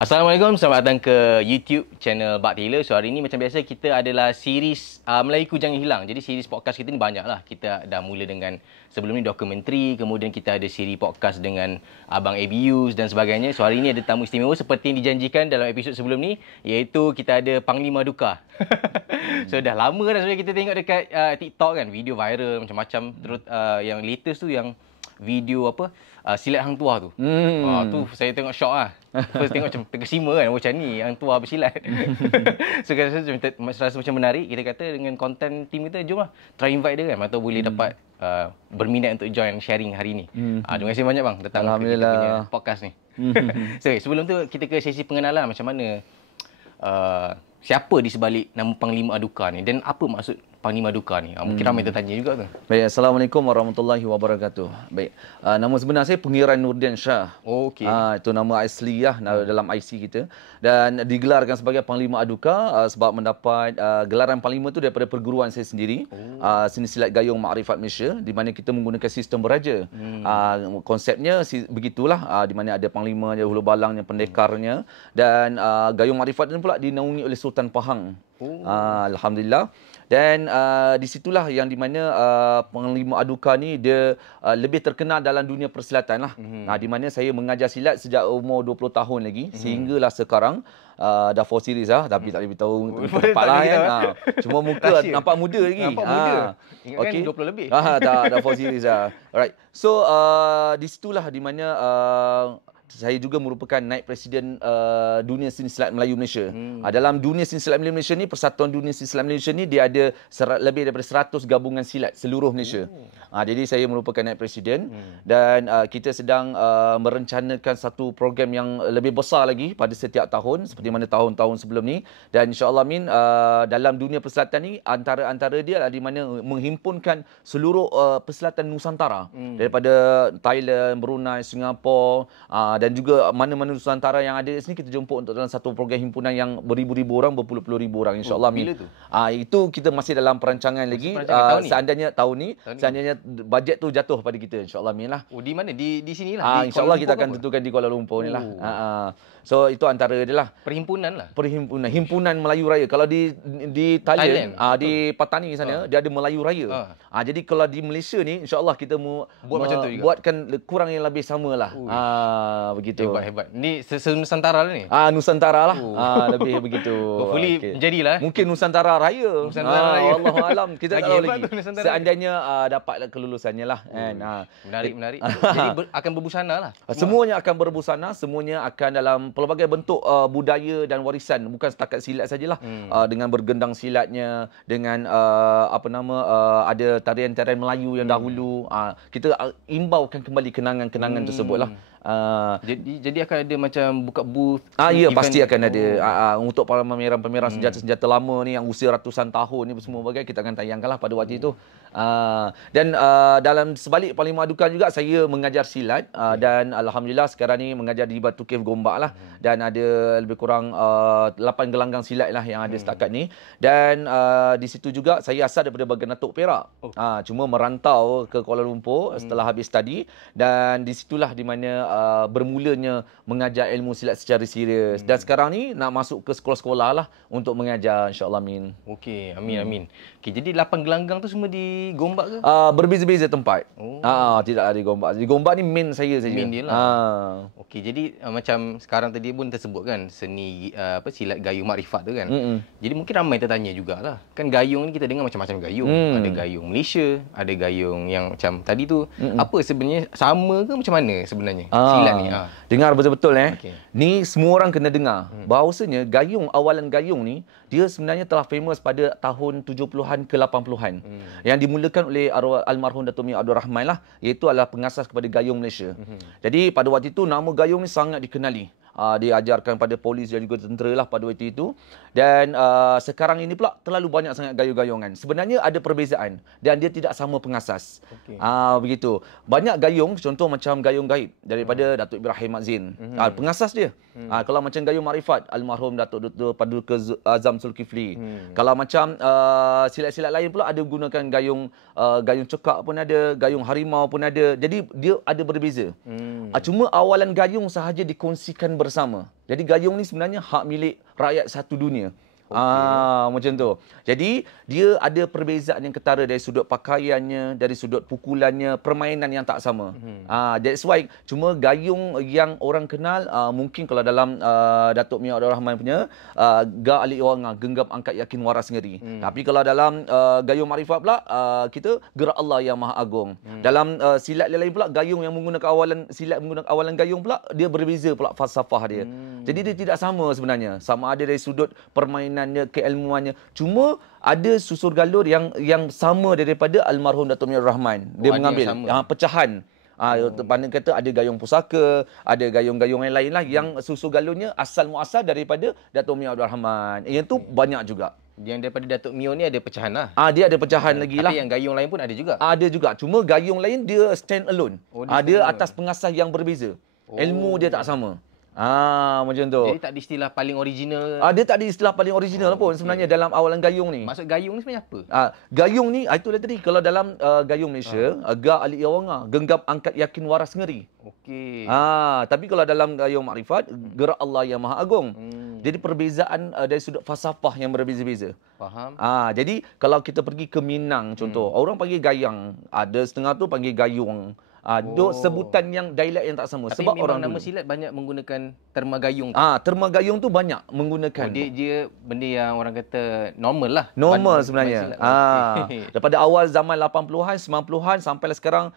Assalamualaikum, selamat datang ke YouTube channel Bak Taylor. So hari ini macam biasa kita adalah series Melayu Jangan Hilang. Jadi series podcast kita ni banyak lah. Kita dah mula dengan sebelum ni dokumentari, kemudian kita ada series podcast dengan Abang ABUs dan sebagainya. So hari ini ada tamu istimewa seperti yang dijanjikan dalam episod sebelum ni, iaitu kita ada Panglima Duka. So dah lama dah sebenarnya kita tengok dekat TikTok kan, video viral macam-macam. Terus yang latest tu yang video silat hang tuah tu. Tu saya tengok shock lah. First tengok macam terkesima kan, macam ni hang tuah bersilat. So rasa macam menarik. Kita kata dengan konten tim kita, jom lah try invite dia kan, atau boleh dapat berminat untuk join sharing hari ni. Terima kasih banyak bang datang ke kita punya podcast ni. So sebelum tu kita ke sesi pengenalan macam mana siapa di sebalik nama Panglima Duka ni dan apa maksud Panglima Duka ni? Mungkin ramai tertanya juga tu. Baik, Assalamualaikum warahmatullahi wabarakatuh. Baik, nama sebenar saya Pengiran Nurdian Shah. Oh, okey. Itu nama asli lah dalam IC kita. Dan digelarkan sebagai Panglima Duka sebab mendapat gelaran Panglima tu daripada perguruan saya sendiri. Seni Silat Gayung Makrifat Malaysia, di mana kita menggunakan sistem beraja. Konsepnya begitulah, di mana ada Panglimanya, Hulu Balangnya, Pendekarnya. Dan Gayung Makrifat ni pula dinaungi oleh Sultan Pahang. Alhamdulillah. Dan di situlah yang di mana Panglima Duka ni dia lebih terkenal dalam dunia persilatan lah. Di mana saya mengajar silat sejak umur 20 tahun lagi sehinggalah sekarang. Dah 4 series lah, tapi tak boleh beritahu tempat lah kan. Cuma muka nampak muda lagi. Nampak muda. Ingat kan 20 lebih. Dah 4 series lah. Alright. So di situlah di mana saya juga merupakan naib presiden Dunia Seni Silat Melayu Malaysia. Dalam Dunia Seni Silat Melayu Malaysia ni, Persatuan Dunia Seni Silat Malaysia ni, dia ada lebih daripada 100 gabungan silat seluruh Malaysia. Jadi saya merupakan naib presiden dan kita sedang merencanakan satu program yang lebih besar lagi pada setiap tahun seperti mana tahun-tahun sebelum ni. Dan insya-Allah dalam dunia persilatan ni antara dia adalah di mana menghimpunkan seluruh persilatan Nusantara daripada Thailand, Brunei, Singapura dan juga mana-mana Nusantara yang ada di sini kita jemput untuk dalam satu program himpunan yang beribu-ribu orang, berpuluh-puluh ribu orang insya-Allah. Bila tu? Itu kita masih dalam perancangan lagi. Seandainya tahun ni seandainya bajet tu jatuh pada kita insya-Allah lah. Di mana? Di sinilah. Insya-Allah kita akan tentukan di Kuala Lumpur ni lah. So itu antara dia lah. Perhimpunan lah. Himpunan Melayu Raya. Kalau di Thailand, di Patani sana dia ada Melayu Raya. Jadi kalau di Malaysia ni insya-Allah kita macam tu juga. Buatkan kurang yang lebih samalah. Begitu. Hebat. Ni Nusantara lah ni. Nusantara lah. Lebih begitu. Hopefully jadilah. Mungkin Nusantara Raya. Nusantara Raya. Wallahu alam. Kita tak tahu lagi. Seandainya dapat kelulusannya lah. Menarik. Jadi akan berbusana lah. Semuanya akan berbusana, semuanya akan dalam pelbagai bentuk budaya dan warisan, bukan setakat silat sajalah. Dengan bergendang silatnya, dengan ada tarian-tarian Melayu yang dahulu. Kita imbaukan kembali kenangan-kenangan tersebutlah. Jadi akan ada macam buka booth. Ya, pasti akan ada. Untuk para pameran senjata-senjata lama ni yang usia ratusan tahun ni semua bagai kita akan tayangkanlah pada waktu itu. Dan dalam sebalik Panglima Duka juga saya mengajar silat dan alhamdulillah sekarang ni mengajar di Batu Cave Gombak lah, dan ada lebih kurang 8 gelanggang silat lah yang ada setakat ni. Dan di situ juga saya asal daripada Bagan Datuk Perak. Cuma merantau ke Kuala Lumpur setelah habis study, dan di situlah di mana bermulanya mengajar ilmu silat secara serius. Dan sekarang ni nak masuk ke sekolah-sekolah lah untuk mengajar insya-Allah amin. Okey, amin. Okey, jadi 8 gelanggang tu semua di Gombak ke? Berbeza-beza tempat. Tidak ada di Gombak. Di Gombak ni main saya saja. Main dia lah. Okey, jadi macam sekarang tadi pun tersebut kan seni silat gayung makrifat tu kan. Jadi mungkin ramai tertanya jugalah. Kan gayung ni kita dengar macam-macam gayung. Ada gayung Malaysia, ada gayung yang macam tadi tu. Apa sebenarnya, sama ke macam mana sebenarnya silat ni? Dengar betul-betul Okay. Ni semua orang kena dengar. Bahawasanya gayung, awalan gayung ni dia sebenarnya telah famous pada tahun 70-an ke 80-an. Yang dimulakan oleh almarhum Datuk Mi Abdul Rahman lah, iaitu adalah pengasas kepada gayung Malaysia. Jadi pada waktu itu nama gayung ni sangat dikenali. Diajarkan pada polis dan juga tentera lah pada waktu itu. Dan sekarang ini pula terlalu banyak sangat gayung-gayungan. Sebenarnya ada perbezaan dan dia tidak sama pengasas. Begitu. Banyak gayung, contoh macam gayung gaib daripada Datuk Ibrahim Mazin. Pengasas dia. Kalau macam gayung makrifat, almarhum Datuk Dr. Paduka Azam Zulkifli. Kalau macam silat-silat lain pula ada gunakan gayung cekak pun ada, gayung harimau pun ada. Jadi dia ada berbeza. Cuma awalan gayung sahaja dikongsikan bersama bersama. Jadi gayung ni sebenarnya hak milik rakyat satu dunia. Macam tu. Jadi dia ada perbezaan yang ketara dari sudut pakaiannya, dari sudut pukulannya, permainan yang tak sama. That's why cuma gayung yang orang kenal mungkin kalau dalam Datuk Mia Abdul Rahman punya Ga Alik Wanga, genggam angkat yakin waras ngeri. Tapi kalau dalam gayung makrifat pula kita gerak Allah yang Maha Agung. Dalam silat lain pula gayung yang menggunakan awalan gayung pula dia berbeza pula falsafah dia. Jadi dia tidak sama sebenarnya. Sama ada dari sudut permainan keilmuannya. Cuma ada susur galur yang sama daripada almarhum Datuk Mia Abdul Rahman. Dia mengambil pecahan. Pandang kata ada gayung pusaka, ada gayung-gayung yang lain lah yang susur galurnya asal muasal daripada Datuk Mia Abdul Rahman. Yang tu banyak juga. Yang daripada Datuk Mio ni ada pecahan lah. Dia ada pecahan lagi lah. Tapi yang gayung lain pun ada juga. Ada juga. Cuma gayung lain dia stand alone. Dia atas pengasas yang berbeza. Ilmu dia tak sama. Macam tu. Jadi tak ada istilah paling original. Dia tak ada istilah paling original pun sebenarnya dalam awalan gayung ni. Maksud gayung ni sebenarnya apa? Gayung ni itulah tadi kalau dalam gayung Malaysia Ga Alik Wanga, genggam angkat yakin waras ngeri. Okey. Tapi kalau dalam gayung makrifat gerak Allah yang Maha Agung. Jadi perbezaan dari sudut falsafah yang berbeza-beza. Faham. Jadi kalau kita pergi ke Minang contoh, orang panggil gayang, ada setengah tu panggil gayung. Sebutan yang dialek yang tak sama. Tapi sebab memang orang nama dulu silat banyak menggunakan terma gayung tu. terma gayung tu banyak menggunakan. Dia benda yang orang kata normal lah. Normal sebenarnya. Daripada awal zaman 80-an, 90-an sampai sekarang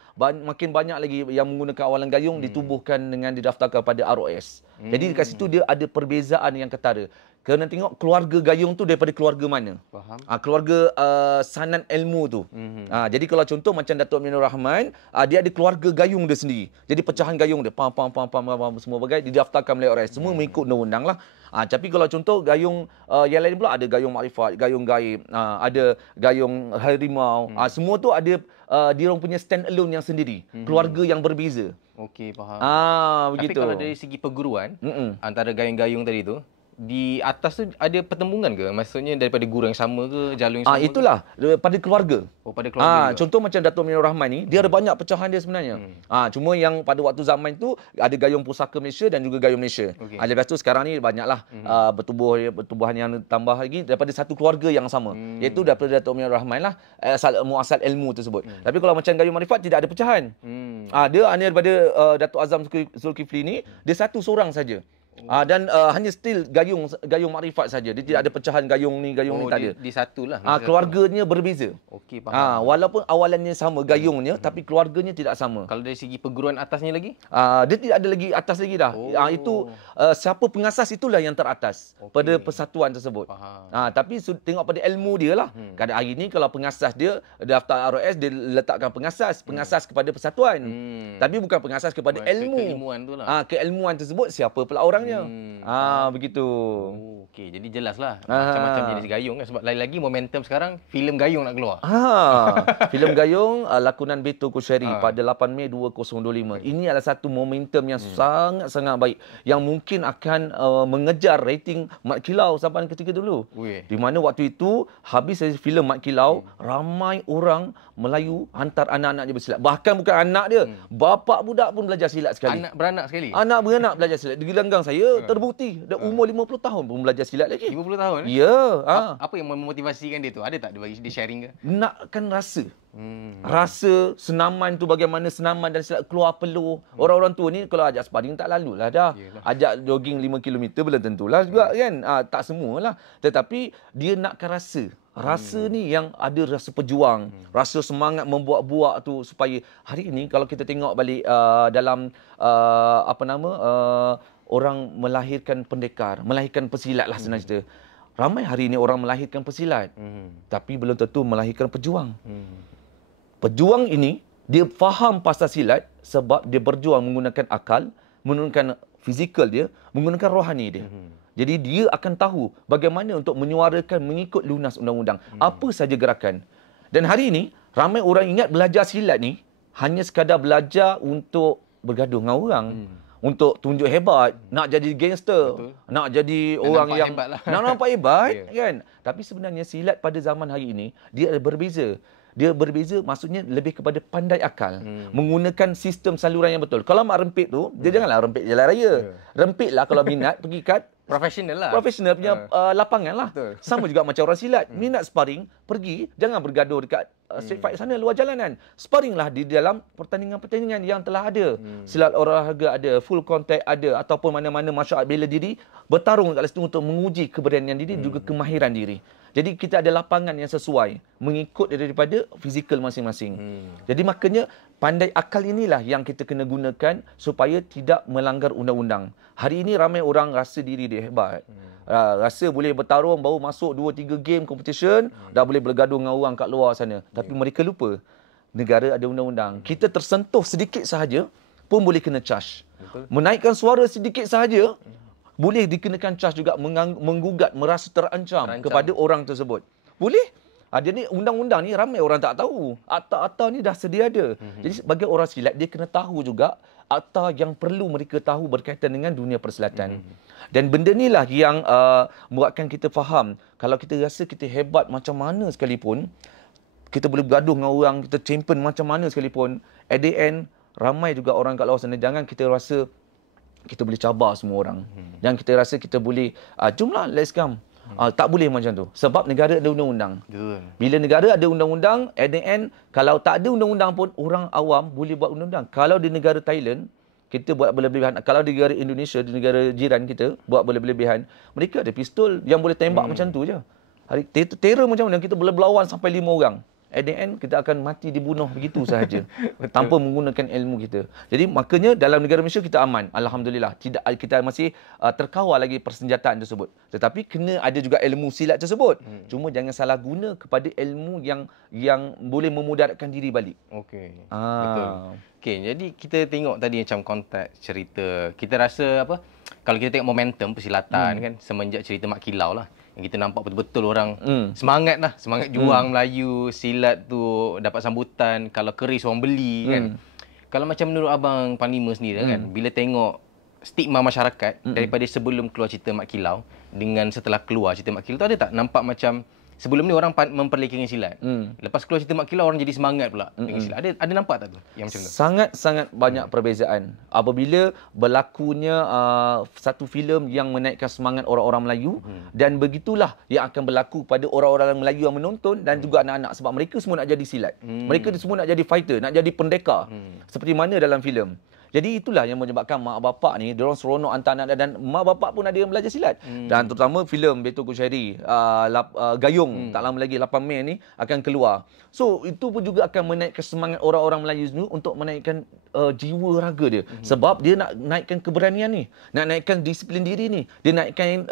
makin banyak lagi yang menggunakan awalan gayung ditubuhkan dengan didaftarkan pada ROS. Jadi dekat situ dia ada perbezaan yang ketara. Kena tengok keluarga gayung tu daripada keluarga mana. Faham. Keluarga sanan ilmu tu. Jadi kalau contoh macam Datuk Mia Abdul Rahman, dia ada keluarga gayung dia sendiri. Jadi pecahan gayung dia pam semua bagai didaftarkan oleh ROS. Semua mengikut undang-undang lah. Tapi kalau contoh gayung yang lain pula ada gayung makrifat, gayung gaib, ada gayung harimau. Semua tu ada dia orang punya stand alone yang sendiri. Keluarga yang berbeza. Okey, faham. Begitu. Tapi kalau dari segi perguruan antara gayung-gayung tadi tu, di atas tu ada pertembungan ke? Maksudnya daripada guru yang sama ke, jalur yang sama? Itulah pada keluarga. Pada keluarga. Contoh macam Datuk Mia Abdul Rahman ni, dia ada banyak pecahan dia sebenarnya. Cuma yang pada waktu zaman tu ada gayung pusaka Malaysia dan juga gayung Malaysia. Lepas tu sekarang ni banyaklah bertubuhan yang tambah lagi daripada satu keluarga yang sama. Iaitu daripada Datuk Mia Abdul Rahman lah, muasal ilmu tersebut. Tapi kalau macam gayung makrifat tidak ada pecahan. Dia hanya daripada Datuk Azam Zulkifli ni, dia satu seorang saja. Dan hanya still gayung makrifat saja. Dia tidak ada pecahan gayung ni tak ada. Di satulah. Keluarganya berbeza. Okey, faham. Walaupun awalannya sama gayungnya tapi keluarganya tidak sama. Kalau dari segi perguruan atasnya lagi? Dia tidak ada lagi atas lagi dah. Itu siapa pengasas itulah yang teratas pada persatuan tersebut. Tapi tengok pada ilmu dia lah. Kadang hari ni kalau pengasas dia daftar ROS dia letakkan pengasas kepada persatuan. Tapi bukan pengasas kepada ilmu. Keilmuan tu lah. Keilmuan tersebut siapa pula orangnya. Begitu. Okey, jadi jelaslah macam-macam jenis gayung kan, sebab lain lagi momentum sekarang filem gayung nak keluar. Filem gayung lakonan Beto Kusyari pada 8 Mei 2025. Ini adalah satu momentum yang sangat-sangat baik yang mungkin akan mengejar rating Mat Kilau zaman ketika dulu. Di mana waktu itu habis filem Mat Kilau, ramai orang Melayu hantar anak-anaknya bersilat. Bahkan bukan anak dia, bapa budak pun belajar silat sekali. Anak beranak sekali. Anak beranak belajar silat. Di gelanggang saya terbukti dah umur 50 tahun pun belajar silat lagi. 50 tahun? Ya. Apa yang memotivasikan dia tu? Ada tak dia bagi dia sharing ke? Nakkan rasa. Rasa senaman tu bagaimana senaman dan silat keluar peluh. Orang-orang tua ni kalau ajak sparring tak lalulah dah. Ajak jogging 5 km belum tentulah juga kan. Tak semualah. Tetapi dia nakkan rasa. Rasa ni yang ada rasa pejuang, rasa semangat membuat-buat tu supaya hari ini kalau kita tengok balik dalam orang melahirkan pendekar, melahirkan pesilat lah senang cerita. Ramai hari ini orang melahirkan pesilat. Tapi belum tentu melahirkan pejuang. Pejuang ini dia faham pasal silat sebab dia berjuang menggunakan akal, menggunakan fizikal dia, menggunakan rohani dia. Jadi dia akan tahu bagaimana untuk menyuarakan mengikut lunas undang-undang. Apa saja gerakan. Dan hari ini, ramai orang ingat belajar silat ni hanya sekadar belajar untuk bergaduh dengan orang. Untuk tunjuk hebat, nak jadi gangster, nak jadi orang yang nak nampak hebat kan. Tapi sebenarnya silat pada zaman hari ini dia berbeza. Dia berbeza maksudnya lebih kepada pandai akal. Menggunakan sistem saluran yang betul. Kalau mak rempit tu, dia janganlah rempit jalan raya. Rempitlah kalau minat pergi kat Profesional lah. profesional punya lapangan lah. Betul. Sama juga macam orang silat. Minat sparring, pergi. Jangan bergaduh dekat street fight sana, luar jalanan. Sparring lah di dalam pertandingan-pertandingan yang telah ada. Silat olahraga ada, full contact ada, ataupun mana-mana martial art bela diri, bertarung dekat situ untuk menguji keberanian diri juga kemahiran diri. Jadi kita ada lapangan yang sesuai mengikut daripada fizikal masing-masing. Jadi makanya pandai akal inilah yang kita kena gunakan supaya tidak melanggar undang-undang. Hari ini ramai orang rasa diri dia hebat. Rasa boleh bertarung, baru masuk 2-3 game competition, dah boleh bergaduh dengan orang kat luar sana. Tapi mereka lupa negara ada undang-undang. Kita tersentuh sedikit sahaja pun boleh kena charge. Menaikkan suara sedikit sahaja boleh dikenakan charge juga, menggugat, merasa terancam kepada orang tersebut. Boleh? Jadi undang-undang ni ramai orang tak tahu. Akta-akta ni dah sedia ada. Jadi sebagai orang silat, dia kena tahu juga akta yang perlu mereka tahu berkaitan dengan dunia persilatan. Dan benda ni lah yang membuatkan kita faham, kalau kita rasa kita hebat macam mana sekalipun, kita boleh bergaduh dengan orang, kita champion macam mana sekalipun, at the end, ramai juga orang kat luar sana. Jangan kita rasa kita boleh cabar semua orang. Jangan kita rasa kita boleh, jomlah, let's come. Tak boleh macam tu. Sebab negara ada undang-undang. Bila negara ada undang-undang, at the end, kalau tak ada undang-undang pun, orang awam boleh buat undang-undang. Kalau di negara Thailand, kita buat berlebihan. Kalau di negara Indonesia, di negara jiran kita, buat berlebihan. Mereka ada pistol yang boleh tembak macam tu je. Terror macam mana, kita boleh berlawan sampai 5 orang. At the end, kita akan mati dibunuh begitu sahaja. Tanpa menggunakan ilmu kita. Jadi makanya dalam negara Malaysia kita aman. Alhamdulillah. Kita masih terkawal lagi persenjataan tersebut. Tetapi kena ada juga ilmu silat tersebut. Cuma jangan salah guna kepada ilmu yang boleh memudaratkan diri balik. Okey. Betul. Okey, jadi kita tengok tadi macam konteks cerita. Kita rasa apa? Kalau kita tengok momentum persilatan kan, semenjak cerita Mak Kilau lah. Yang kita nampak betul-betul orang semangat lah. Semangat juang Melayu, silat tu dapat sambutan. Kalau keris orang beli kan. Kalau macam menurut Abang Panglima sendiri kan, bila tengok stigma masyarakat daripada sebelum keluar cerita Mak Kilau dengan setelah keluar cerita Mak Kilau tu, ada tak nampak macam sebelum ni orang memperlekehkan silat. Lepas keluar cerita Mak Kilau, orang jadi semangat pula dengan silat. Ada nampak tak tu yang macam tu? Sangat-sangat banyak perbezaan. Apabila berlakunya satu filem yang menaikkan semangat orang-orang Melayu, dan begitulah yang akan berlaku pada orang-orang Melayu yang menonton dan juga anak-anak, sebab mereka semua nak jadi silat. Mereka semua nak jadi fighter, nak jadi pendekar. Seperti mana dalam filem. Jadi itulah yang menyebabkan mak bapak ni, diorang seronok hantar anak, dan mak bapak pun ada yang belajar silat. Dan terutama filem Betul Kushairi, Gayung, tak lama lagi 8 Mei ni akan keluar. So itu pun juga akan menaikkan semangat orang-orang Melayu ni untuk menaikkan jiwa raga dia. Sebab dia nak naikkan keberanian ni, nak naikkan disiplin diri ni, dia naikkan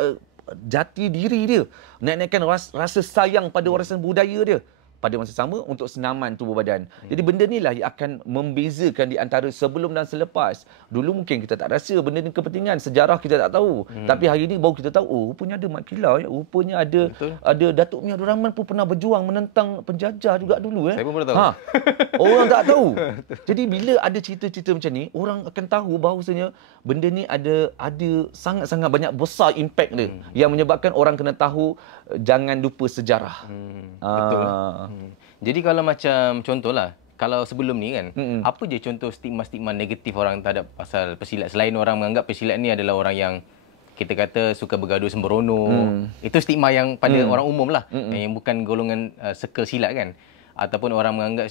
jati diri dia, nak naikkan rasa sayang pada warisan budaya dia. Pada masa sama untuk senaman tubuh badan. Jadi benda ni lah yang akan membezakan di antara sebelum dan selepas. Dulu mungkin kita tak rasa benda ni kepentingan, sejarah kita tak tahu. Tapi hari ni baru kita tahu, oh rupanya ada Mak Kilau, rupanya ada Datuk Mi Abdul Rahman pun pernah berjuang menentang penjajah juga dulu. Saya pun pernah tahu. Orang tak tahu. Jadi bila ada cerita-cerita macam ni, orang akan tahu bahawasanya benda ni ada sangat-sangat banyak besar impact dia yang menyebabkan orang kena tahu jangan lupa sejarah. Betul. Jadi kalau macam contohlah, kalau sebelum ni kan, apa je contoh stigma-stigma negatif orang terhadap pasal pesilat, selain orang menganggap pesilat ni adalah orang yang kita kata suka bergaduh sembrono. Itu stigma yang pada orang umum lah, yang bukan golongan circle silat kan. Ataupun orang menganggap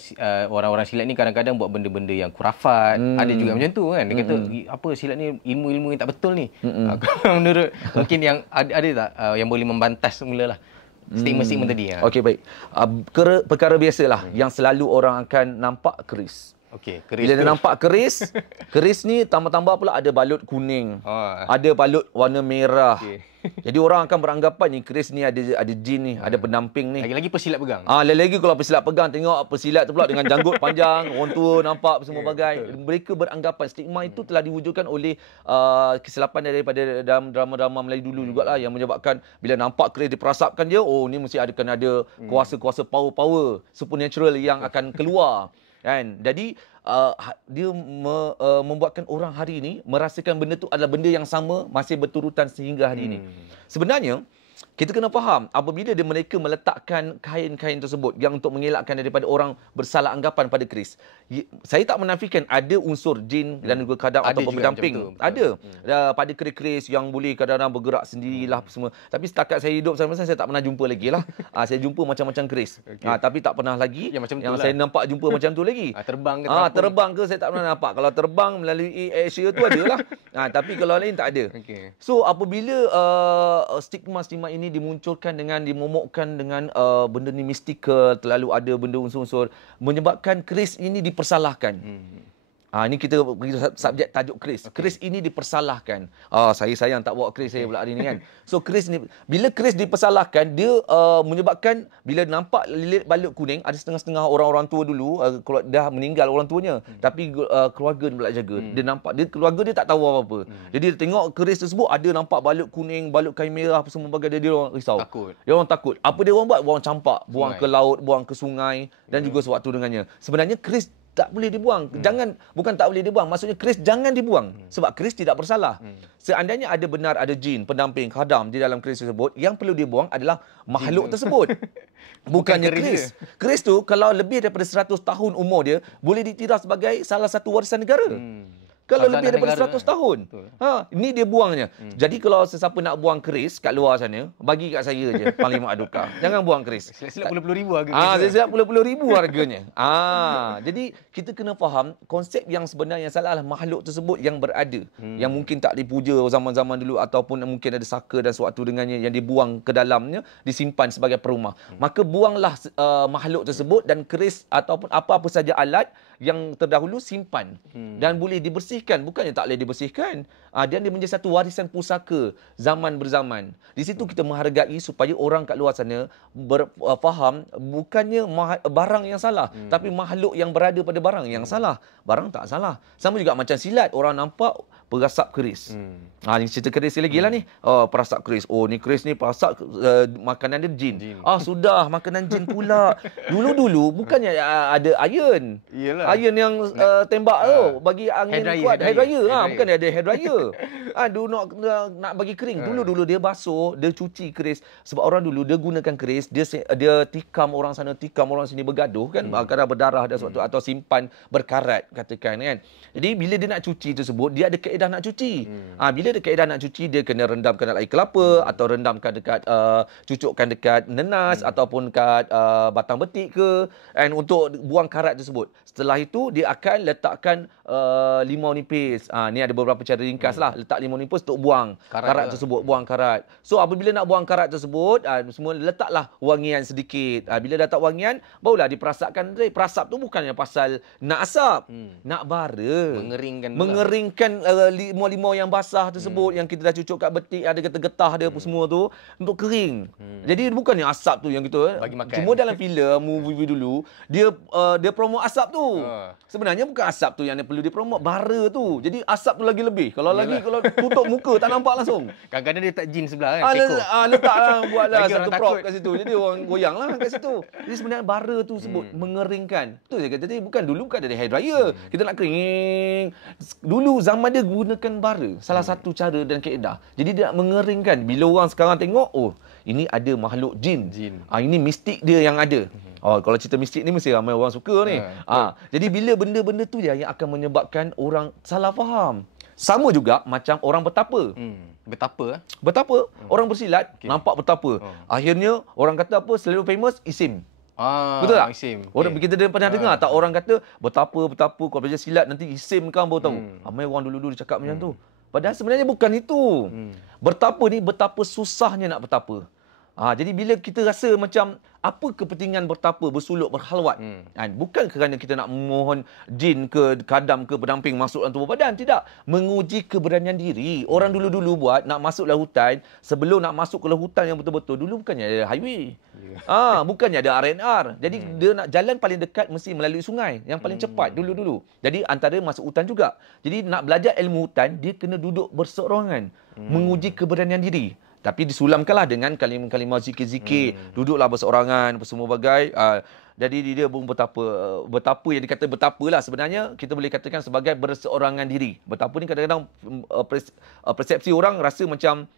orang-orang silat ni kadang-kadang buat benda-benda yang kurafat. Ada juga macam tu kan. Dia kata apa silat ni ilmu-ilmu yang tak betul ni. Kalau menurut mungkin yang ada tak yang boleh membantas semulalah stigma-stigma tadi. Okey, baik. Perkara biasalah yang selalu orang akan nampak keris. Okey, keris. Bila dia nampak keris ni tambah-tambah pula ada balut kuning. Ada balut warna merah. Okay. Jadi orang akan beranggapan ni keris ni ada jin ni, ada pendamping ni. Lagi-lagi pesilat pegang. Lagi-lagi kalau pesilat pegang, tengok pesilat tu pula dengan janggut panjang, orang tua nampak semua bagai. Mereka beranggapan stigma itu telah diwujudkan oleh kesilapan daripada dalam drama-drama Melayu dulu jugalah, yang menyebabkan bila nampak keris diperasapkan dia, oh ni mesti ada kuasa-kuasa power supernatural yang akan keluar. Kan? Jadi dia membuatkan orang hari ini merasakan benda tu adalah benda yang sama, masih berturutan sehingga hari ini. Sebenarnya kita kena faham apabila mereka meletakkan kain-kain tersebut yang untuk mengelakkan daripada orang bersalah anggapan pada keris. Saya tak menafikan ada unsur jin dan juga kadam ataupun pendamping. Ada pada keris-keris yang boleh kadang-kadang bergerak sendirilah semua. Tapi setakat saya hidup saya tak pernah jumpa lagi lah. Saya jumpa macam-macam keris. Tapi tak pernah lagi yang saya nampak jumpa macam tu lagi. Terbang ke terbang ke saya tak pernah nampak. Kalau terbang melalui Asia tu adalah. Tapi kalau lain tak ada. So apabila stigma-stigma ini dimunculkan dengan dimomokkan dengan benda ni mistikal, terlalu ada benda unsur-unsur menyebabkan keris ini dipersalahkan. Ini kita pergi subjek tajuk keris. Keris ini dipersalahkan. Saya sayang tak bawa keris saya pula hari ni kan. So keris ni, bila keris dipersalahkan, dia menyebabkan bila nampak lilit balut kuning, ada setengah-setengah orang-orang tua dulu dah meninggal orang tuanya, tapi keluarga dia pula jaga. Dia nampak, keluarga dia tak tahu apa-apa. Jadi dia tengok keris tersebut ada nampak balut kuning, balut kain merah apa semua bagai dia orang risau. Dia orang takut. Apa dia orang buat? Buang campak, buang ke laut, buang ke sungai dan juga sewaktu dengannya. Sebenarnya keris tak boleh dibuang. Bukan tak boleh dibuang. Maksudnya keris jangan dibuang. Sebab keris tidak bersalah. Seandainya ada benar ada jin, pendamping, khadam di dalam keris tersebut, yang perlu dibuang adalah makhluk tersebut. Bukannya keris. Keris tu kalau lebih daripada 100 tahun umur dia, boleh dikira sebagai salah satu warisan negara. Kalau lebih daripada 100 tahun. Ini dia buangnya. Jadi kalau sesiapa nak buang keris kat luar sana, bagi kat saya je, Panglima Aduka. Jangan buang keris. Silap puluh-puluh ribu harga. Silap puluh-puluh ribu harganya. Jadi kita kena faham konsep yang sebenarnya salah adalah makhluk tersebut yang berada. Yang mungkin tak dipuja zaman-zaman dulu ataupun mungkin ada saka dan sewaktu dengannya yang dibuang ke dalamnya, disimpan sebagai perumah. Maka buanglah makhluk tersebut dan keris ataupun apa-apa saja alat yang terdahulu simpan. Dan boleh dibersihkan. Bukannya tak boleh dibersihkan. Dia menjadi satu warisan pusaka zaman berzaman. Di situ kita menghargai supaya orang kat luar sana faham bukannya barang yang salah, tapi makhluk yang berada pada barang yang salah. Barang tak salah. Sama juga macam silat. Orang nampak perasap keris. Ni cerita keris lagi lah ni. Perasap keris. Ni keris ni perasap makanan dia jin. Sudah makan jin pula. Dulu-dulu bukannya ada iron. Iron yang tembak tu bagi angin kuat. Hair dryer. Bukan ada hair dryer. Dulu nak bagi kering. Dulu dia basuh, dia cuci keris. Sebab orang dulu dia gunakan keris, dia tikam orang sana, tikam orang sini bergaduh kan. Kadang berdarah dan sebab tu, atau simpan berkarat katakan kan. Jadi bila dia nak cuci tersebut, dia ada kaedah nak cuci. Bila ada kaedah nak cuci, dia kena rendamkan dalam air kelapa atau rendamkan dekat cucukkan dekat nenas ataupun kat batang betik ke, and untuk buang karat tersebut. Setelah itu dia akan letakkan limau nipis. Ni ada beberapa cara ringkas lah. Letak limau nipis untuk buang karat tersebut, buang karat. So apabila nak buang karat tersebut, semua letaklah wangian sedikit. Bila dah letak wangian, barulah diperasapkan. Perasap tu bukannya pasal nak asap, nak bara. Mengeringkan limau-limau yang basah tersebut, yang kita dah cucuk kat betik, ada getah-getah dia apa semua tu, untuk kering. Jadi bukannya asap tu yang kita bagi makan. Cuma dalam filem movie dulu, dia promote asap tu. Sebenarnya bukan asap tu yang dia perlu dipromote, bara tu. Jadi asap tu lagi lebih. Kalau tutup muka tak nampak langsung. Kadang-kadang dia letak jin sebelah kan. Letaklah, buatlah satu prop kat situ. Jadi orang goyanglah kat situ. Jadi sebenarnya bara tu sebut mengeringkan. Tu saya kata tadi, bukan ada hair dryer. Kita nak kering. Dulu zaman dia gunakan bara. Salah satu cara dan kaedah. Jadi dia nak mengeringkan. Bila orang sekarang tengok, ini ada makhluk jin. Ini mistik dia yang ada. Kalau cerita mistik ni mesti ramai orang suka ni. Jadi bila benda-benda tu dia yang akan menyebabkan orang salah faham. Sama juga macam orang bertapa. Bertapa. Orang bersilat, nampak bertapa. Akhirnya orang kata apa, selalu famous isim. Betul tak? Isim. Orang kita pernah dengar tak orang kata bertapa kalau belajar silat nanti isim kan baru tahu. Ramai orang dulu-dulu cakap macam tu. Padahal sebenarnya bukan itu. Bertapa ni betapa susahnya nak bertapa. Jadi bila kita rasa macam apa kepentingan bertapa, bersuluk, berhalwat? Bukan kerana kita nak memohon jin ke kadam ke pendamping masuk dalam tubuh badan. Tidak. Menguji keberanian diri. Orang dulu-dulu buat nak masuk dalam hutan, sebelum nak masuk ke hutan yang betul-betul, dulu bukannya ada highway. Bukannya ada RNR. Jadi dia nak jalan paling dekat mesti melalui sungai. Yang paling cepat dulu-dulu. Jadi antara masuk hutan juga. Jadi nak belajar ilmu hutan, dia kena duduk berseorangan. Menguji keberanian diri. Tapi disulamkanlah dengan kalimah-kalimah zikir-zikir. Duduklah berseorangan, semua bagai. Jadi dia pun betapa yang dikata betapa lah. Sebenarnya kita boleh katakan sebagai berseorangan diri. Betapa ni kadang-kadang persepsi orang rasa macam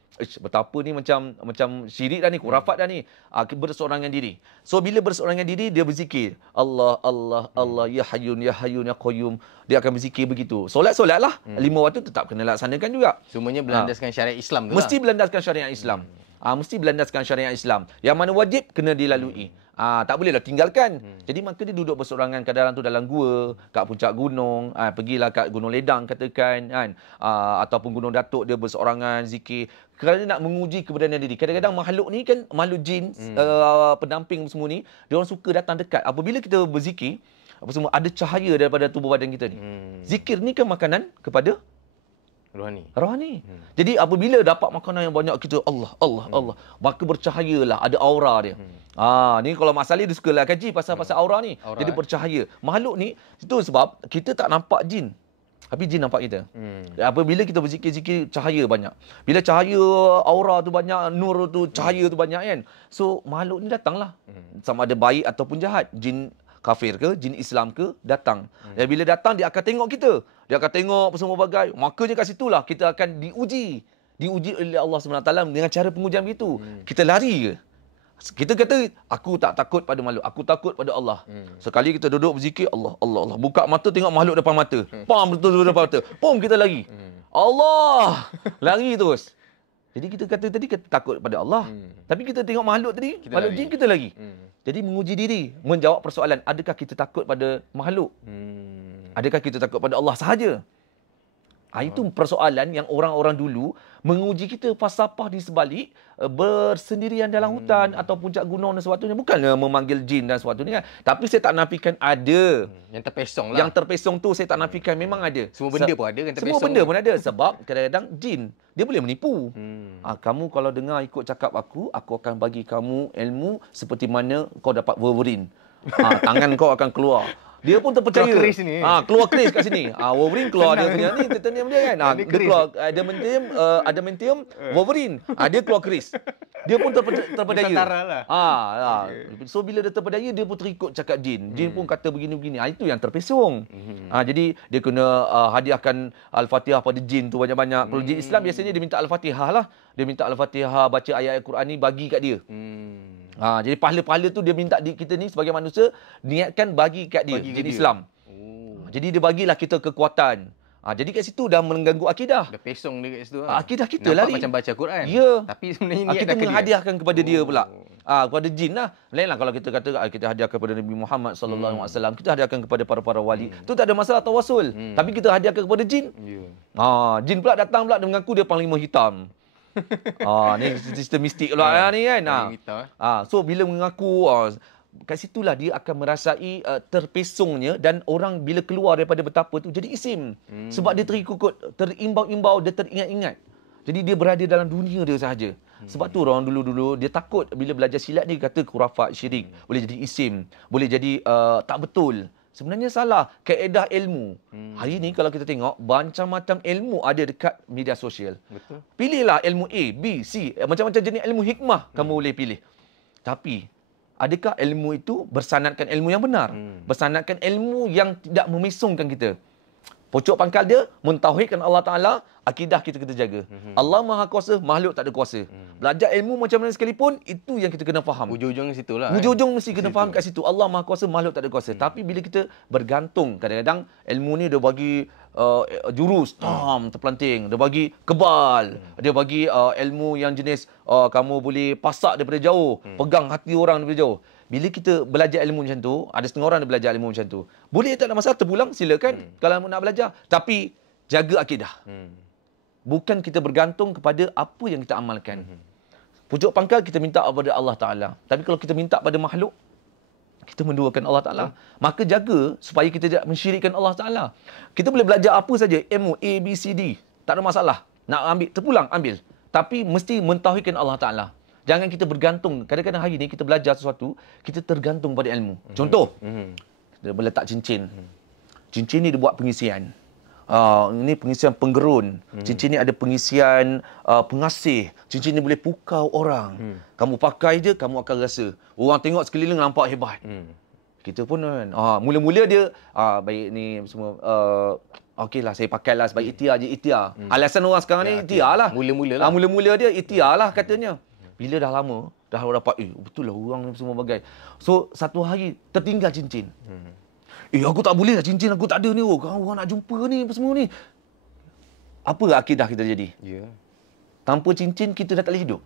betapa ni macam syirik dah ni, khurafat dah ni. Berseorangan diri. So bila berseorangan diri, dia berzikir. Allah, Allah, Allah, ya hayyun, ya hayyun, ya qayyum. Dia akan berzikir begitu. Solat lah. 5 waktu tetap kena laksanakan juga. Semuanya berlandaskan syariat Islam tu. Mesti berlandaskan syariat Islam. Mesti berlandaskan syariat Islam. Yang mana wajib kena dilalui. Tak bolehlah tinggalkan. Jadi maka dia duduk berseorangan, kadang-kadang tu dalam gua, kat puncak gunung, pergilah kat Gunung Ledang katakan kan, ataupun Gunung Datuk, dia berseorangan zikir. Kerana dia nak menguji keberanian diri. Kadang-kadang makhluk ni kan, makhluk jin, pendamping semua ni, dia orang suka datang dekat. Apabila kita berzikir, apa semua ada cahaya daripada tubuh badan kita ni. Zikir ni kan makanan kepada rohani. Jadi apabila dapat makanan yang banyak, kita Allah, Allah, Allah, maka bercahayalah, ada aura dia. Ni kalau Mak Saleh dia sukalah kaji pasal aura ni. Jadi bercahaya. Makhluk ni, itu sebab kita tak nampak jin. Tapi jin nampak kita. Apabila kita berzikir-zikir, cahaya banyak. Bila cahaya aura tu banyak, nur tu, cahaya tu banyak kan. So makhluk ni datanglah. Sama ada baik ataupun jahat. Jin kafir ke, jin Islam ke, datang. Dan bila datang, dia akan tengok kita. Dia akan tengok semua bagai. Makanya kat situlah kita akan diuji. Diuji oleh Allah SWT dengan cara pengujian begitu. Kita lari ke? Kita kata, aku tak takut pada makhluk. Aku takut pada Allah. Sekali kita duduk berzikir, Allah, Allah, Allah. Buka mata, tengok makhluk depan mata. Pam, betul depan mata. Pum, kita lari. Allah! Lari terus. Jadi kita kata tadi kita takut pada Allah. Tapi kita tengok makhluk tadi, makhluk jin, kita lari. Jadi menguji diri, menjawab persoalan, adakah kita takut pada makhluk? Adakah kita takut pada Allah sahaja? Itu persoalan yang orang-orang dulu menguji kita, falsafah di sebalik bersendirian dalam hutan atau puncak gunung dan sebagainya. Bukanlah memanggil jin dan sebagainya kan. Tapi saya tak nafikan ada. Yang terpesong lah. Yang terpesong tu saya tak nafikan, memang ada. Semua benda pun ada kan terpesong. Semua benda pun ada. Sebab kadang-kadang jin, dia boleh menipu. Kamu kalau dengar ikut cakap aku akan bagi kamu ilmu seperti mana kau dapat Wolverine. Tangan kau akan keluar. Dia pun terpercaya. Keluar keris ni. Keluar keris kat sini. Wolverine keluar dia punya ni, titanium dia kan. Dia keluar adamantium, Wolverine. Dia keluar keris. Dia pun terpedaya. Lah. So bila dia terpedaya, dia pun terikut cakap jin. Jin pun kata begini-begini. Itu yang terpesong. Jadi dia kena hadiahkan Al-Fatihah pada jin tu banyak-banyak. Kalau jin Islam biasanya dia minta Al-Fatihah lah. Dia minta Al-Fatihah, baca ayat-ayat Quran ni, bagi kat dia. Jadi pahala-pahala tu dia minta kita ni sebagai manusia niatkan bagi kat dia, jin Islam. Jadi dia bagilah kita kekuatan. Jadi kat situ dah mengganggu akidah. Dah pesong dia kat situ. Akidah kita nampak lari. Macam baca Quran. Ya. Tapi sebenarnya niat kita menghadiahkan kepada dia pula. Kepada jin lah. Lainlah kalau kita kata kita hadiahkan kepada Nabi Muhammad sallallahu alaihi wasallam, kita hadiahkan kepada para wali. Itu tak ada masalah tawasul. Tapi kita hadiahkan kepada jin. Jin pula datang pula, dia mengaku dia panglima hitam. Ni sistem mistik pula ni kan. So bila mengaku, kat situlah dia akan merasai terpesongnya, dan orang bila keluar daripada betapa tu jadi isim. Sebab dia terikut, terimbau-imbau, dia teringat-ingat. Jadi dia berada dalam dunia dia sahaja. Sebab tu orang dulu-dulu dia takut bila belajar silat, dia kata khurafat, syirik, boleh jadi isim, boleh jadi tak betul. Sebenarnya salah kaedah ilmu. Hari ni kalau kita tengok, macam-macam ilmu ada dekat media sosial. Betul. Pilihlah ilmu A, B, C, macam-macam jenis ilmu hikmah kamu boleh pilih. Tapi adakah ilmu itu bersanadkan ilmu yang benar? Bersanadkan ilmu yang tidak memesongkan kita. Pocok pangkal dia mentauhidkan Allah Ta'ala, akidah kita jaga. Allah Maha Kuasa, makhluk tak ada kuasa. Belajar ilmu macam mana sekalipun, itu yang kita kena faham. Ujung-ujung situ lah. Ujung-ujung mesti kena faham kat situ. Allah Maha Kuasa, makhluk tak ada kuasa. Tapi bila kita bergantung, kadang-kadang ilmu ni dia bagi jurus, terpelanting. Dia bagi kebal. Dia bagi ilmu yang jenis kamu boleh pasak daripada jauh. Pegang hati orang daripada jauh. Bila kita belajar ilmu macam tu, ada setengah orang dia belajar ilmu macam tu. Boleh tak ada masalah, terpulang, silakan. Kalau nak belajar. Tapi jaga akidah. Bukan kita bergantung kepada apa yang kita amalkan. Pucuk pangkal kita minta kepada Allah Ta'ala. Tapi kalau kita minta pada makhluk, kita menduakan Allah Ta'ala. Maka jaga supaya kita tidak mensyirikkan Allah Ta'ala. Kita boleh belajar apa saja, ilmu A, B, C, D. Tak ada masalah. Nak ambil, terpulang, ambil. Tapi mesti mentauhidkan Allah Ta'ala. Jangan kita bergantung. Kadang-kadang hari ni kita belajar sesuatu, kita tergantung pada ilmu. Contoh, kita letak cincin. Cincin ni dia buat pengisian. Ini pengisian penggerun. Cincin ni ada pengisian pengasih. Cincin ni boleh pukau orang. Kamu pakai je, kamu akan rasa. Orang tengok sekeliling nampak hebat. Kita pun kan, mula-mula dia, baik ni semua, okeylah saya pakailah sebab ikhtiar je, ikhtiar. Alasan orang sekarang ni ikhtiar lah. Mula-mula lah. Mula-mula dia ikhtiar lah katanya. Bila dah lama, dah dapat, betul lah orang ni semua bagai. So, satu hari tertinggal cincin. Aku tak boleh lah cincin aku tak ada ni. Orang nak jumpa ni, apa semua ni. Apa akidah kita jadi? Ya. Tanpa cincin, kita dah tak boleh hidup.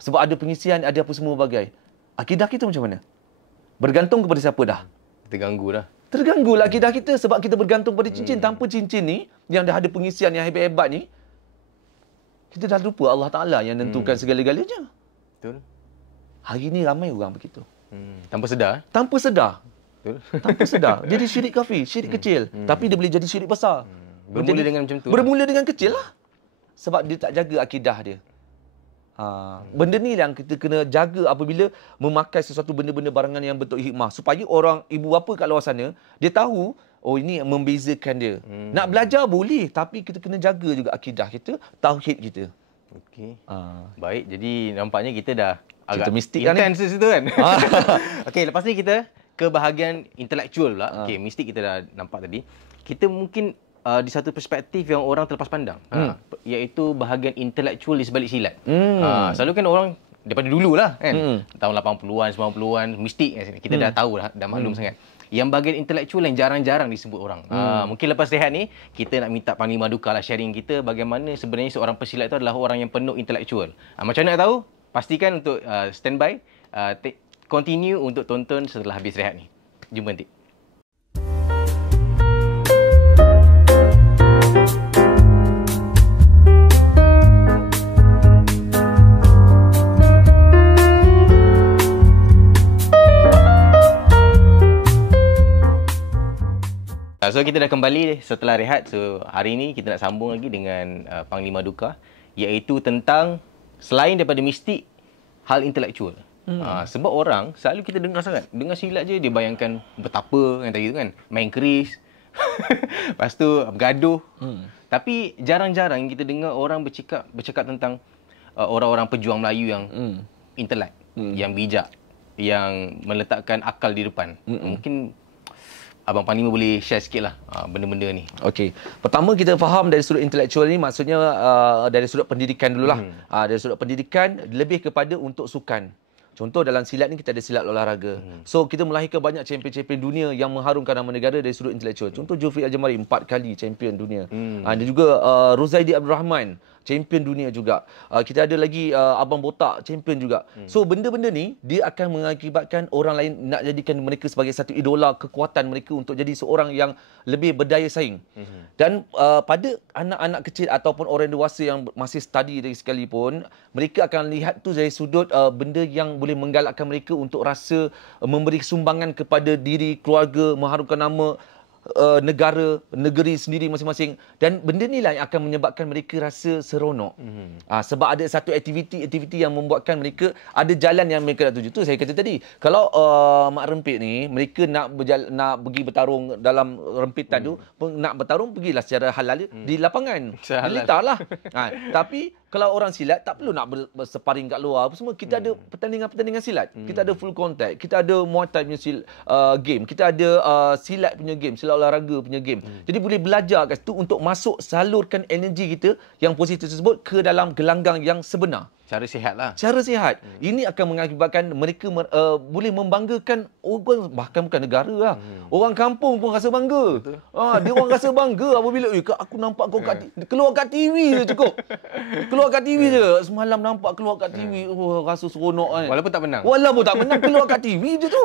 Sebab ada pengisian, ada apa semua bagai. Akidah kita macam mana? Bergantung kepada siapa dah? Terganggu dah. Terganggulah akidah kita sebab kita bergantung pada cincin. Tanpa cincin ni, yang dah ada pengisian yang hebat-hebat ni, kita dah lupa Allah Ta'ala yang nentukan segala-galanya. Betul. Hari ni ramai orang begitu. Tanpa sedar. Tanpa sedar. Betul. Tanpa sedar. Jadi syirik kafir, syirik kecil. Tapi dia boleh jadi syirik besar. Bermula dengan macam tu. Bermula dengan kecil lah. Sebab dia tak jaga akidah dia. Benda ni yang kita kena jaga apabila memakai sesuatu benda-benda barangan yang bentuk hikmah. Supaya orang, ibu bapa kat luar sana, dia tahu, ini membezakan dia. Nak belajar boleh, tapi kita kena jaga juga akidah kita, tauhid kita. Okey. Baik, jadi nampaknya kita dah agak mistik kan intense di situ kan. Okey, lepas ni kita ke bahagian intelektual pula. Okey, mistik kita dah nampak tadi. Kita mungkin di satu perspektif yang orang terlepas pandang, iaitu bahagian intelektual di sebalik silat. Selalu kan orang daripada dulu lah kan, tahun 80-an, 90-an, mistik kita dah tahu dah maklum sangat. Yang bahagian intelektual yang jarang-jarang disebut orang. Mungkin lepas rehat ni, kita nak minta Panglima Duka lah sharing kita bagaimana sebenarnya seorang pesilat itu adalah orang yang penuh intelektual. Macam mana nak tahu? Pastikan untuk standby, continue untuk tonton setelah habis rehat ni. Jumpa nanti. So kita dah kembali setelah rehat. So hari ini kita nak sambung lagi dengan Panglima Duka, iaitu tentang selain daripada mistik, hal intelektual. Sebab orang selalu kita dengar sangat, dengar silat je dia bayangkan betapa yang tadi tu kan, main keris. Lepas tu bergaduh. Tapi jarang-jarang kita dengar orang bercakap tentang orang-orang pejuang Melayu yang intelek, yang bijak, yang meletakkan akal di depan. Mungkin Abang Panglima boleh share sikit lah benda-benda ni. Okey. Pertama kita faham dari sudut intelektual ni, maksudnya dari sudut pendidikan dululah. Dari sudut pendidikan lebih kepada untuk sukan. Contoh dalam silat ni kita ada silat olahraga. So kita melahirkan banyak champion-champion dunia yang mengharumkan nama negara dari sudut intelektual. Contoh Jufri Al-Jamari 4 kali champion dunia. Ada juga Ruzaidi Abdul Rahman, champion dunia juga. Kita ada lagi Abang Botak, champion juga. So benda-benda ni dia akan mengakibatkan orang lain nak jadikan mereka sebagai satu idola, kekuatan mereka untuk jadi seorang yang lebih berdaya saing. Dan pada anak-anak kecil ataupun orang dewasa yang masih study lagi sekalipun, mereka akan lihat tu dari sudut benda yang boleh menggalakkan mereka untuk rasa memberi sumbangan kepada diri, keluarga, mengharumkan nama negara, negeri sendiri masing-masing. Dan benda ni lah yang akan menyebabkan mereka rasa seronok. Sebab ada satu aktiviti yang membuatkan mereka ada jalan yang mereka nak tuju. Tu saya kata tadi, kalau Mak Rempit ni, mereka nak pergi bertarung dalam rempitan tu, nak bertarung, pergilah secara halal di lapangan. Letaklah. Tapi kalau orang silat, tak perlu nak berseparing kat luar. Apa semua. Kita ada pertandingan-pertandingan silat. Kita ada full contact. Kita ada Muay Thai punya game. Kita ada silat punya game. Silat olahraga punya game. Jadi boleh belajar kat situ untuk masuk, salurkan energi kita yang positif tersebut ke dalam gelanggang yang sebenar. Cara sihat lah. Cara sihat. Ini akan mengakibatkan mereka boleh membanggakan orang, bahkan bukan negara lah. Orang kampung pun rasa bangga. Dia orang rasa bangga apabila aku nampak kau keluar kat TV je cukup. Keluar kat TV je. Semalam nampak keluar kat TV. Rasa seronok kan. Walaupun tak menang. Walaupun tak menang, keluar kat TV je tu.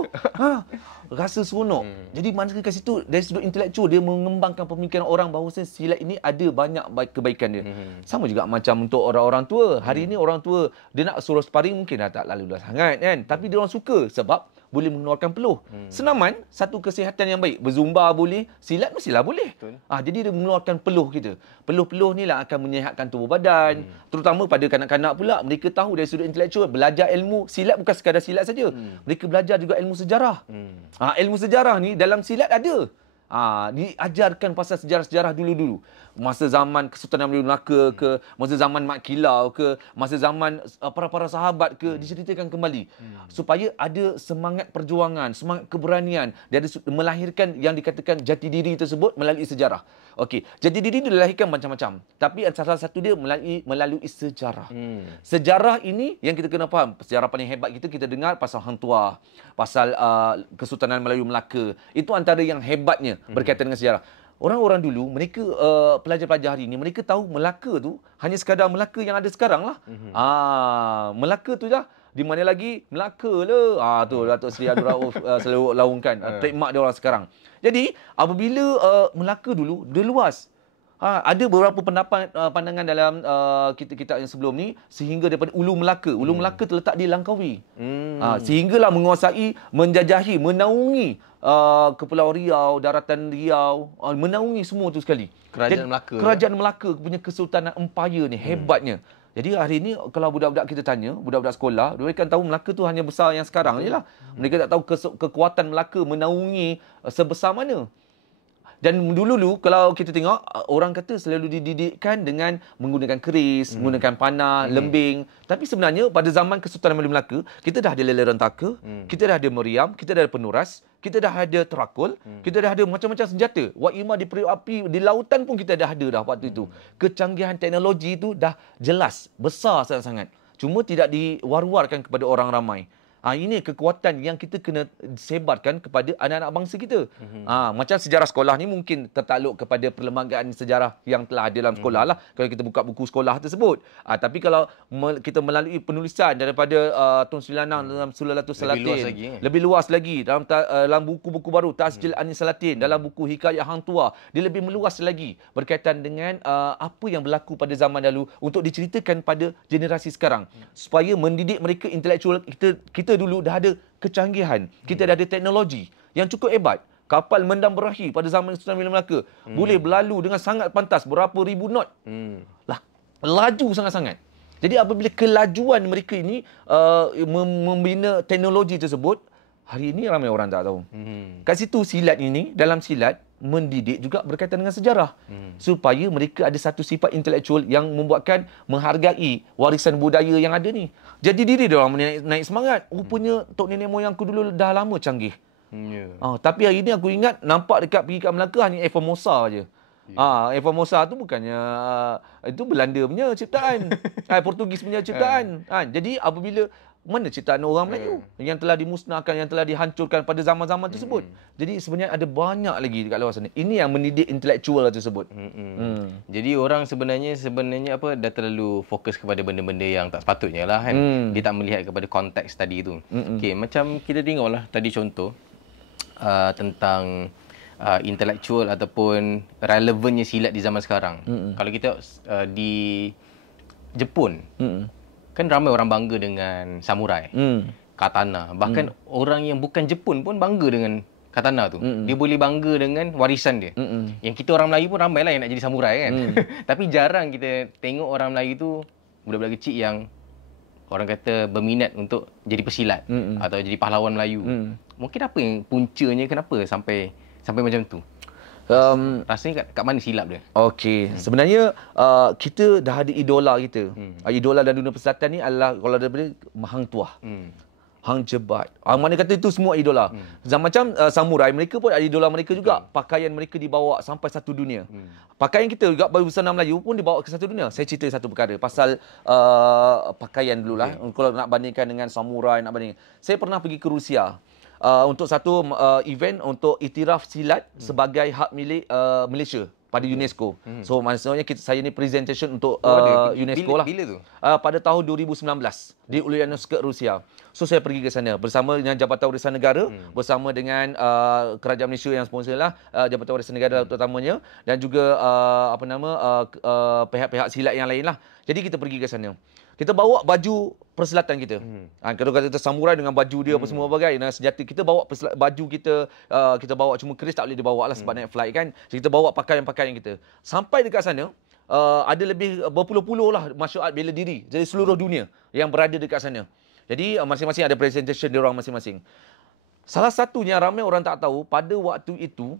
Rasa seronok. Jadi mana kat situ dari sudut intelektual dia mengembangkan pemikiran orang bahawa silat ini ada banyak kebaikan dia. Sama juga macam untuk orang-orang tua. Hari ini orang tua dia nak suruh sparring mungkin dah tak lalu dah sangat kan. Tapi dia orang suka sebab boleh mengeluarkan peluh. Senaman, satu kesihatan yang baik. Berzumba boleh, silat mestilah boleh. Jadi dia mengeluarkan peluh kita. Peluh-peluh ni lah akan menyihatkan tubuh badan. Terutama pada kanak-kanak pula, mereka tahu dari sudut intelektual, belajar ilmu. Silat bukan sekadar silat saja. Mereka belajar juga ilmu sejarah. Ilmu sejarah ni dalam silat ada. Diajarkan pasal sejarah-sejarah dulu-dulu. Masa zaman Kesultanan Melayu Melaka ke, masa zaman Mat Kilau ke, masa zaman para-para sahabat ke, diceritakan kembali. Supaya ada semangat perjuangan, semangat keberanian. Dia ada melahirkan yang dikatakan jati diri tersebut melalui sejarah. Okey, jati diri dilahirkan macam-macam. Tapi salah satu dia melalui sejarah. Sejarah ini yang kita kena faham. Sejarah paling hebat kita dengar pasal Hang Tuah, pasal Kesultanan Melayu Melaka. Itu antara yang hebatnya berkaitan dengan sejarah. Orang-orang dulu, mereka pelajar-pelajar hari ini, mereka tahu Melaka tu hanya sekadar Melaka yang ada sekarang lah. Melaka tu dah. Di mana lagi? Melaka lah. Tu Datuk Seri Abdul Rauf selalu laungkan. Trademark dia orang sekarang. Jadi, apabila Melaka dulu, dia luas. Ada beberapa pandangan dalam kitab-kitab yang sebelum ni sehingga daripada Ulu Melaka. Ulu Melaka terletak di Langkawi. Sehinggalah menguasai, menjajahi, menaungi Kepulauan Riau, Daratan Riau, menaungi semua tu sekali. Kerajaan Melaka. Kerajaan Melaka punya Kesultanan Empire ni hebatnya. Jadi hari ini kalau budak-budak kita tanya, budak-budak sekolah, mereka kan tahu Melaka tu hanya besar yang sekarang je lah. Mereka tak tahu kekuatan Melaka menaungi sebesar mana. Dan dulu kalau kita tengok, orang kata selalu dididikkan dengan menggunakan keris, menggunakan panah, lembing. Tapi sebenarnya pada zaman Kesultanan Melayu Melaka, kita dah ada lela rentaka, kita dah ada meriam, kita dah ada penuras, kita dah ada terakul, kita dah ada macam-macam senjata. Wak Imah di periuk api, di lautan pun kita dah ada dah waktu itu. Kecanggihan teknologi itu dah jelas, besar sangat-sangat. Cuma tidak diwar-warkan kepada orang ramai. Ini kekuatan yang kita kena sebarkan kepada anak-anak bangsa kita. Macam sejarah sekolah ni mungkin tertakluk kepada perlembagaan sejarah yang telah ada dalam sekolah lah. Kalau kita buka buku sekolah tersebut. Tapi kalau kita melalui penulisan daripada Tun Sri Lanang dalam Sulalatul Salatin. Lebih luas lagi. Dalam buku-buku baru. Tasjil Anis Salatin. Dalam buku Hikayat Hang Tuah. Dia lebih meluas lagi berkaitan dengan apa yang berlaku pada zaman dahulu untuk diceritakan pada generasi sekarang. Supaya mendidik mereka intelektual kita dulu dah ada kecanggihan. Kita dah ada teknologi yang cukup hebat. Kapal mendam berahi pada zaman Sultan Melayu Melaka boleh berlalu dengan sangat pantas berapa ribu knot. Laju sangat-sangat. Jadi apabila kelajuan mereka ini membina teknologi tersebut, hari ini ramai orang tak tahu. Kat situ silat ini, dalam silat mendidik juga berkaitan dengan sejarah. Supaya mereka ada satu sifat intelektual yang membuatkan menghargai warisan budaya yang ada ni. Jadi diri dia orang naik semangat. Rupanya tok nenek moyangku dulu dah lama canggih. Tapi hari ni aku ingat nampak pergi kat Melaka hanya Air Formosa je. Air Formosa tu bukannya itu Belanda punya ciptaan. Portugis punya ciptaan. Jadi apabila mana ciptaan orang Melayu yang telah dimusnahkan, yang telah dihancurkan pada zaman-zaman tersebut. Jadi sebenarnya ada banyak lagi dekat luar sana. Ini yang mendidik intelektual tersebut. Jadi orang sebenarnya apa dah terlalu fokus kepada benda-benda yang tak sepatutnya lah kan. Dia tak melihat kepada konteks tadi tu. Okey, macam kita tengoklah tadi contoh tentang intelektual ataupun relevannya silat di zaman sekarang. Kalau kita di Jepun, kan ramai orang bangga dengan samurai, katana. Bahkan orang yang bukan Jepun pun bangga dengan katana tu. Dia boleh bangga dengan warisan dia. Yang kita orang Melayu pun ramailah yang nak jadi samurai kan. Tapi jarang kita tengok orang Melayu tu, budak-budak kecil yang orang kata berminat untuk jadi pesilat atau jadi pahlawan Melayu. Mungkin apa yang puncanya, kenapa sampai macam tu? Rasanya kat mana silap dia? Okey, sebenarnya kita dah ada idola kita. Idola dalam dunia persilatan ni adalah kalau daripada Hang Tuah, Hang Jebat. Mana kata itu semua idola. Macam samurai, mereka pun ada idola mereka juga. Pakaian mereka dibawa sampai satu dunia. Pakaian kita juga baju busana Melayu pun dibawa ke satu dunia. Saya cerita satu perkara pasal pakaian dululah. Kalau nak bandingkan dengan samurai, nak banding. Saya pernah pergi ke Rusia. Untuk satu event untuk iktiraf silat sebagai hak milik Malaysia pada UNESCO. So maksudnya saya ni presentation untuk UNESCO lah. Bila tu? Pada tahun 2019 di Ulyanovsk, Rusia. So saya pergi ke sana bersama dengan Jabatan Warisan Negara, bersama dengan Kerajaan Malaysia yang sponsor lah, Jabatan Warisan Negara terutamanya, dan juga pihak-pihak silat yang lain lah. Jadi kita pergi ke sana. Kita bawa baju persilatan kita. Kalau kata samurai dengan baju dia apa semua bagai, senjata kita bawa baju kita, kita bawa cuma keris tak boleh dibawa lah sebab naik flight kan. So, kita bawa pakaian-pakaian kita. Sampai dekat sana, ada lebih berpuluh-puluh lah martial art bela diri dari seluruh dunia yang berada dekat sana. Jadi masing-masing ada presentation dia orang masing-masing. Salah satunya ramai orang tak tahu, pada waktu itu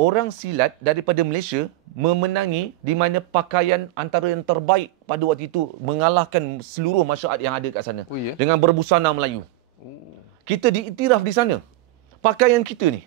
orang silat daripada Malaysia memenangi di mana pakaian antara yang terbaik pada waktu itu, mengalahkan seluruh masyarakat yang ada kat sana. Oh, ya? Dengan berbusana Melayu. Kita diiktiraf di sana. Pakaian kita ni.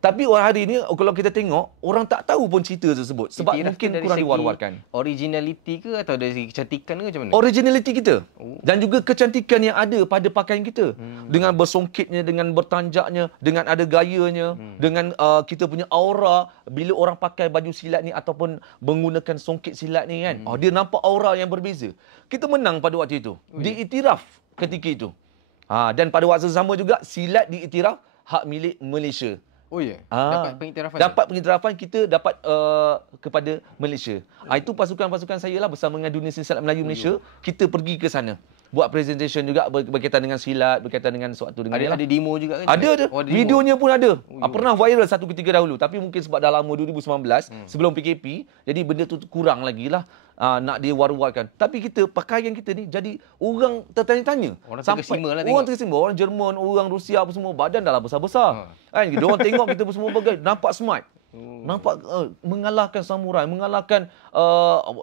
Tapi hari ni kalau kita tengok, orang tak tahu pun cerita tersebut. Sebab Iktiraf mungkin dari kurang segi diwar-warkan. Originality ke atau dari segi kecantikan ke macam mana? Originality kita. Dan juga kecantikan yang ada pada pakaian kita. Dengan bersongkitnya, dengan bertanjaknya, dengan ada gayanya, dengan kita punya aura. Bila orang pakai baju silat ni ataupun menggunakan songkit silat ni kan, dia nampak aura yang berbeza. Kita menang pada waktu itu. Diiktiraf ketika itu. Dan pada waktu sama juga, silat diiktiraf hak milik Malaysia. Oh ya? Dapat pengiktirafan? Dapat pengiktirafan, kita dapat kepada Malaysia. Itu pasukan-pasukan saya lah bersama dengan Dunia Silat Melayu Malaysia. Kita pergi ke sana. Buat presentation juga berkaitan dengan silat, berkaitan dengan suatu dengan ada demo juga kan? Ada. Videonya pun ada. Pernah viral satu ketika dahulu. Tapi mungkin sebab dah lama 2019, sebelum PKP, jadi benda tu kurang lagi lah. Nak diwar-warkan. Tapi kita, pakaian kita ni jadi orang tertanya-tanya. Orang terkesima lah tengok. Orang terkesima. Orang Jerman, orang Rusia apa semua, badan dah lah besar-besar. Kan? Dia orang tengok kita semua nampak smart. Nampak mengalahkan samurai, mengalahkan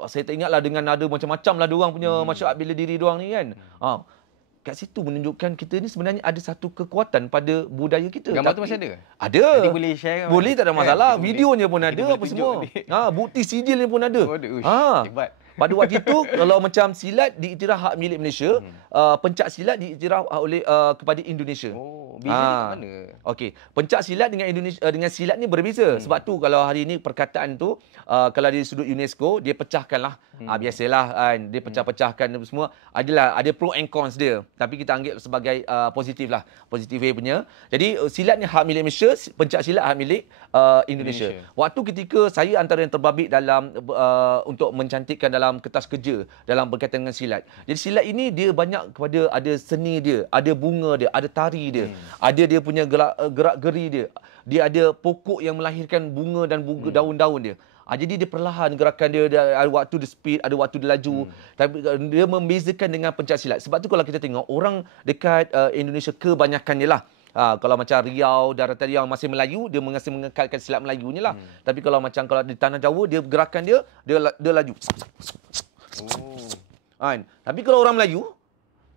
saya tak ingatlah dengan nada macam-macam lah diorang punya masyarakat bela diri diorang ni kan. Kat situ menunjukkan kita ni sebenarnya ada satu kekuatan pada budaya kita. Gambar tu masih ada ke? Ada. Nanti boleh share kan? Boleh, tak ada masalah. Videonya pun ada apa semua. Bukti sijilnya pun ada. Hebat. Pada waktu itu kalau macam silat diiktiraf hak milik Malaysia, pencak silat diiktiraf oleh kepada Indonesia. Beza kat mana? Okey, pencak silat dengan Indonesia dengan silat ni berbeza. Sebab tu kalau hari ni perkataan tu kalau dari sudut UNESCO dia pecahkanlah. Biasalah kan, dia pecah-pecahkan semua. Ada pro and cons dia. Tapi kita anggap sebagai positif lah. Positif punya. Jadi silat ni hak milik Malaysia, pencak silat hak milik Indonesia. Waktu ketika saya antara yang terbabit dalam untuk mencantikkan dalam kertas kerja dalam berkaitan dengan silat. Jadi silat ini dia banyak kepada ada seni dia, ada bunga dia, ada tari dia, ada dia punya gerak-geri dia. Dia ada pokok yang melahirkan bunga dan bunga daun-daun dia. Jadi dia perlahan gerakan dia, ada waktu dia speed, ada waktu dia laju. Tapi dia membezakan dengan pencak silat. Sebab tu kalau kita tengok orang dekat Indonesia kebanyakannya lah. Kalau macam Riau, daratan Riau masih Melayu, dia masih mengekalkan silat Melayunya lah. Tapi kalau macam kalau di tanah Jawa, dia gerakan dia laju. Tapi kalau orang Melayu,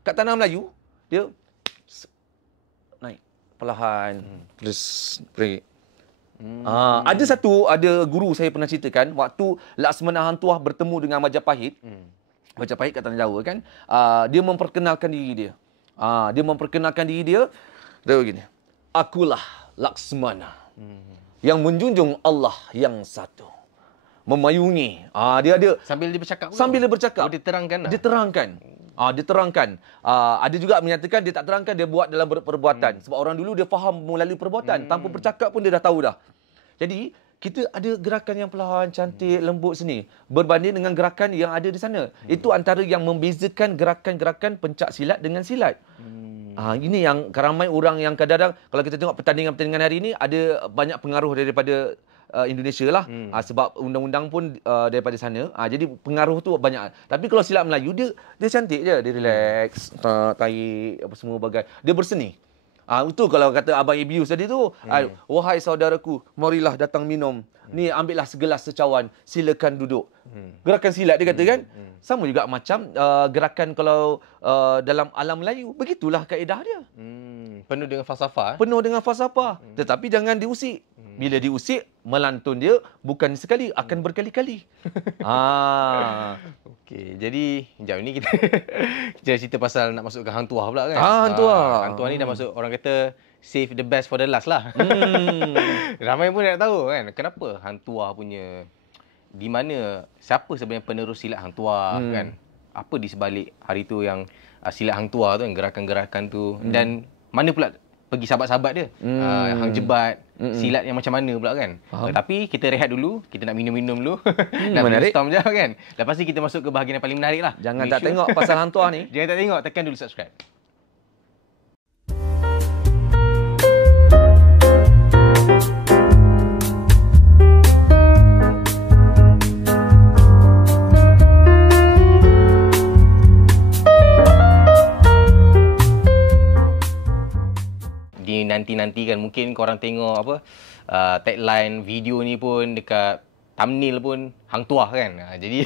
kat tanah Melayu, dia naik perlahan. Break. Ada guru saya pernah ceritakan, waktu Laksmana Hang Tuah bertemu dengan Majapahit, Majapahit kat tanah Jawa kan, dia memperkenalkan diri dia. Dia begini, akulah Laksmana yang menjunjung Allah yang satu, memayungi. Dia ada sambil dia bercakap. Sambil dia bercakap. Dia terangkan. Dia terangkan. Ada juga menyatakan dia tak terangkan, dia buat dalam perbuatan. Sebab orang dulu dia faham melalui perbuatan, tanpa bercakap pun dia dah tahu dah. Jadi kita ada gerakan yang perlahan, cantik, lembut seni berbanding dengan gerakan yang ada di sana. Itu antara yang membezakan gerakan-gerakan pencak silat dengan silat. Ini yang ramai orang yang kadang-kadang kalau kita tengok pertandingan-pertandingan hari ini ada banyak pengaruh daripada Indonesia lah. Sebab undang-undang pun daripada sana. Jadi pengaruh tu banyak. Tapi kalau silat Melayu dia cantik je, dia relax, tarik apa semua bagai. Dia berseni. Itu kalau kata Abang Ibius tadi tu, wahai saudaraku, marilah datang minum. Ni ambillah segelas secawan, silakan duduk. Gerakan silat dia kata kan. Sama juga macam gerakan kalau dalam alam Melayu. Begitulah kaedah dia. Penuh dengan falsafah. Tetapi jangan diusik. Bila diusik, melantun dia bukan sekali, akan berkali-kali. Okey, jadi jap ni kita cerita pasal nak masuk ke Hang Tuah pula kan. Hang Tuah. Hang Tuah ni dah masuk, orang kata save the best for the last lah. Ramai pun nak tahu kan, kenapa Hang Tuah punya, di mana, siapa sebenarnya penerus silat Hang Tuah kan? Apa di sebalik hari tu yang silat Hang Tuah tu, gerakan-gerakan tu, dan mana pula pergi sahabat-sahabat dia, Hang Jebat, silat yang macam mana pula kan. Tapi kita rehat dulu, kita nak minum-minum dulu. Nak brainstorm je kan. Lepas ni kita masuk ke bahagian yang paling menarik lah. Jangan tak tengok pasal Hang Tuah ni. Jangan tak tengok, tekan dulu subscribe. dinanti-nantikan. Mungkin korang tengok apa tagline video ni pun dekat thumbnail pun hang tuah kan. Jadi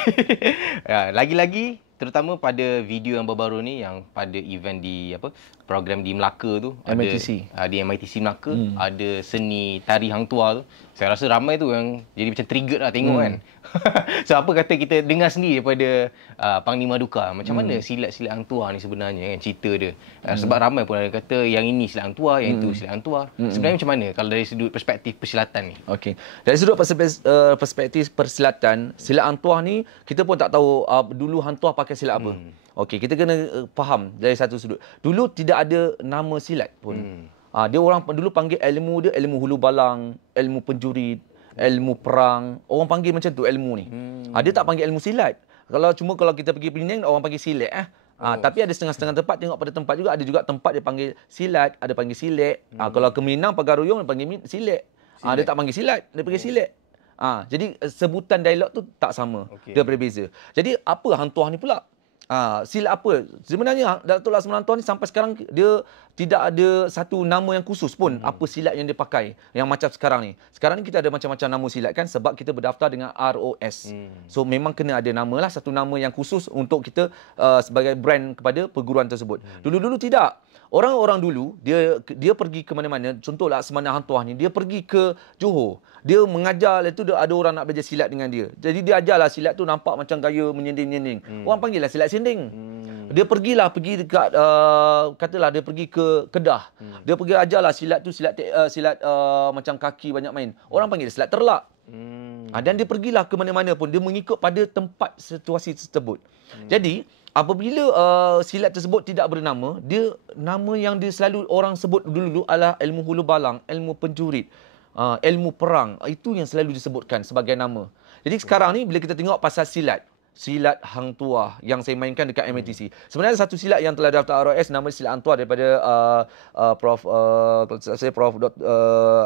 lagi-lagi terutama pada video yang baru-baru ni yang pada event di program di Melaka tu, MITC. ada di MITC Melaka, ada seni tari hang tuah tu. Saya rasa ramai tu yang jadi macam triggered lah tengok kan. So apa kata kita dengar sendiri daripada Panglima Duka macam mana silat-silat hang tuah ni sebenarnya kan, cerita dia. Sebab ramai pun ada kata yang ini silat hang tuah, yang itu silat hang tuah. Sebenarnya macam mana kalau dari sudut perspektif persilatan ni? Okey. Dari sudut perspektif persilatan, silat hang tuah ni kita pun tak tahu dulu hang tuah pakai silat apa. Okey, kita kena faham dari satu sudut. Dulu tidak ada nama silat pun. Dia orang dulu panggil ilmu dia ilmu hulu balang, ilmu penjurit, ilmu perang. Orang panggil macam tu ilmu ni. Dia tak panggil ilmu silat. Kalau kita pergi Penang, orang panggil silat tapi ada setengah-setengah tempat, tengok pada tempat juga, ada juga tempat dia panggil silat, ada panggil silat. Kalau ke Minang, Pagaruyung dia panggil silat. Dia tak panggil silat, dia panggil silat. Jadi sebutan dialog tu tak sama. Dia berbeza. Jadi apa hang tuah ni pula? Silat apa? Sebenarnya Datuk Laksamana Hang Tuah ni sampai sekarang dia tidak ada satu nama yang khusus pun apa silat yang dia pakai. Yang macam sekarang ni. Sekarang ni kita ada macam-macam nama silat kan sebab kita berdaftar dengan ROS. So memang kena ada nama lah, satu nama yang khusus untuk kita sebagai brand kepada perguruan tersebut. Dulu-dulu tidak. Orang-orang dulu dia pergi ke mana-mana, contoh Laksamana Hang Tuah ni, dia pergi ke Johor. Dia mengajar, itu ada orang nak belajar silat dengan dia. Jadi dia ajarlah silat tu nampak macam gaya menyending-menyending. Orang panggil lah silat sending. Dia pergi dekat katalah dia pergi ke Kedah. Dia pergi ajarlah silat tu silat macam kaki banyak main. Orang panggil silat terlak. Dan dia pergilah ke mana-mana pun, dia mengikut pada tempat situasi tersebut. Jadi apabila silat tersebut tidak bernama, nama yang dia selalu orang sebut dulu adalah ilmu hulu balang, ilmu penjurit, ilmu perang. Itu yang selalu disebutkan sebagai nama. Jadi sekarang ni bila kita tengok pasal silat hang tuah yang saya mainkan dekat MITC. Sebenarnya satu silat yang telah daftar ROS nama silat hang tuah daripada Prof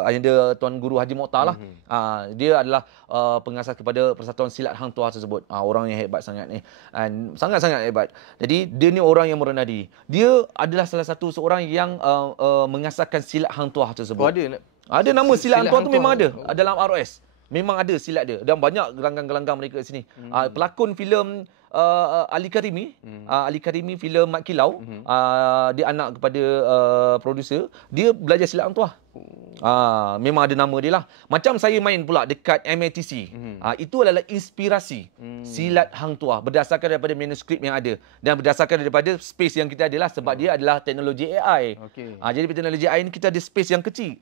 Ayanda Tuan Guru Haji Mokhtar lah. Dia adalah pengasas kepada Persatuan Silat Hang Tuah tersebut. Orang yang hebat sangat ni. Sangat-sangat hebat. Jadi dia ni orang yang merendah diri. Dia adalah salah satu seorang yang mengasaskan silat hang tuah tersebut. Ada nama silat hang tuah tu memang ada dalam ROS. Memang ada silat dia dan banyak gelanggang-gelanggang mereka di sini. Pelakon filem Ali Karimi, Ali Karimi filem Mat Kilau, dia anak kepada producer, dia belajar silat hang tuah. Memang ada nama dia lah. Macam saya main pula dekat MITC. Itu adalah inspirasi silat hang tuah berdasarkan daripada manuskrip yang ada dan berdasarkan daripada space yang kita ada lah sebab dia adalah teknologi AI. Jadi teknologi AI ni kita ada space yang kecil.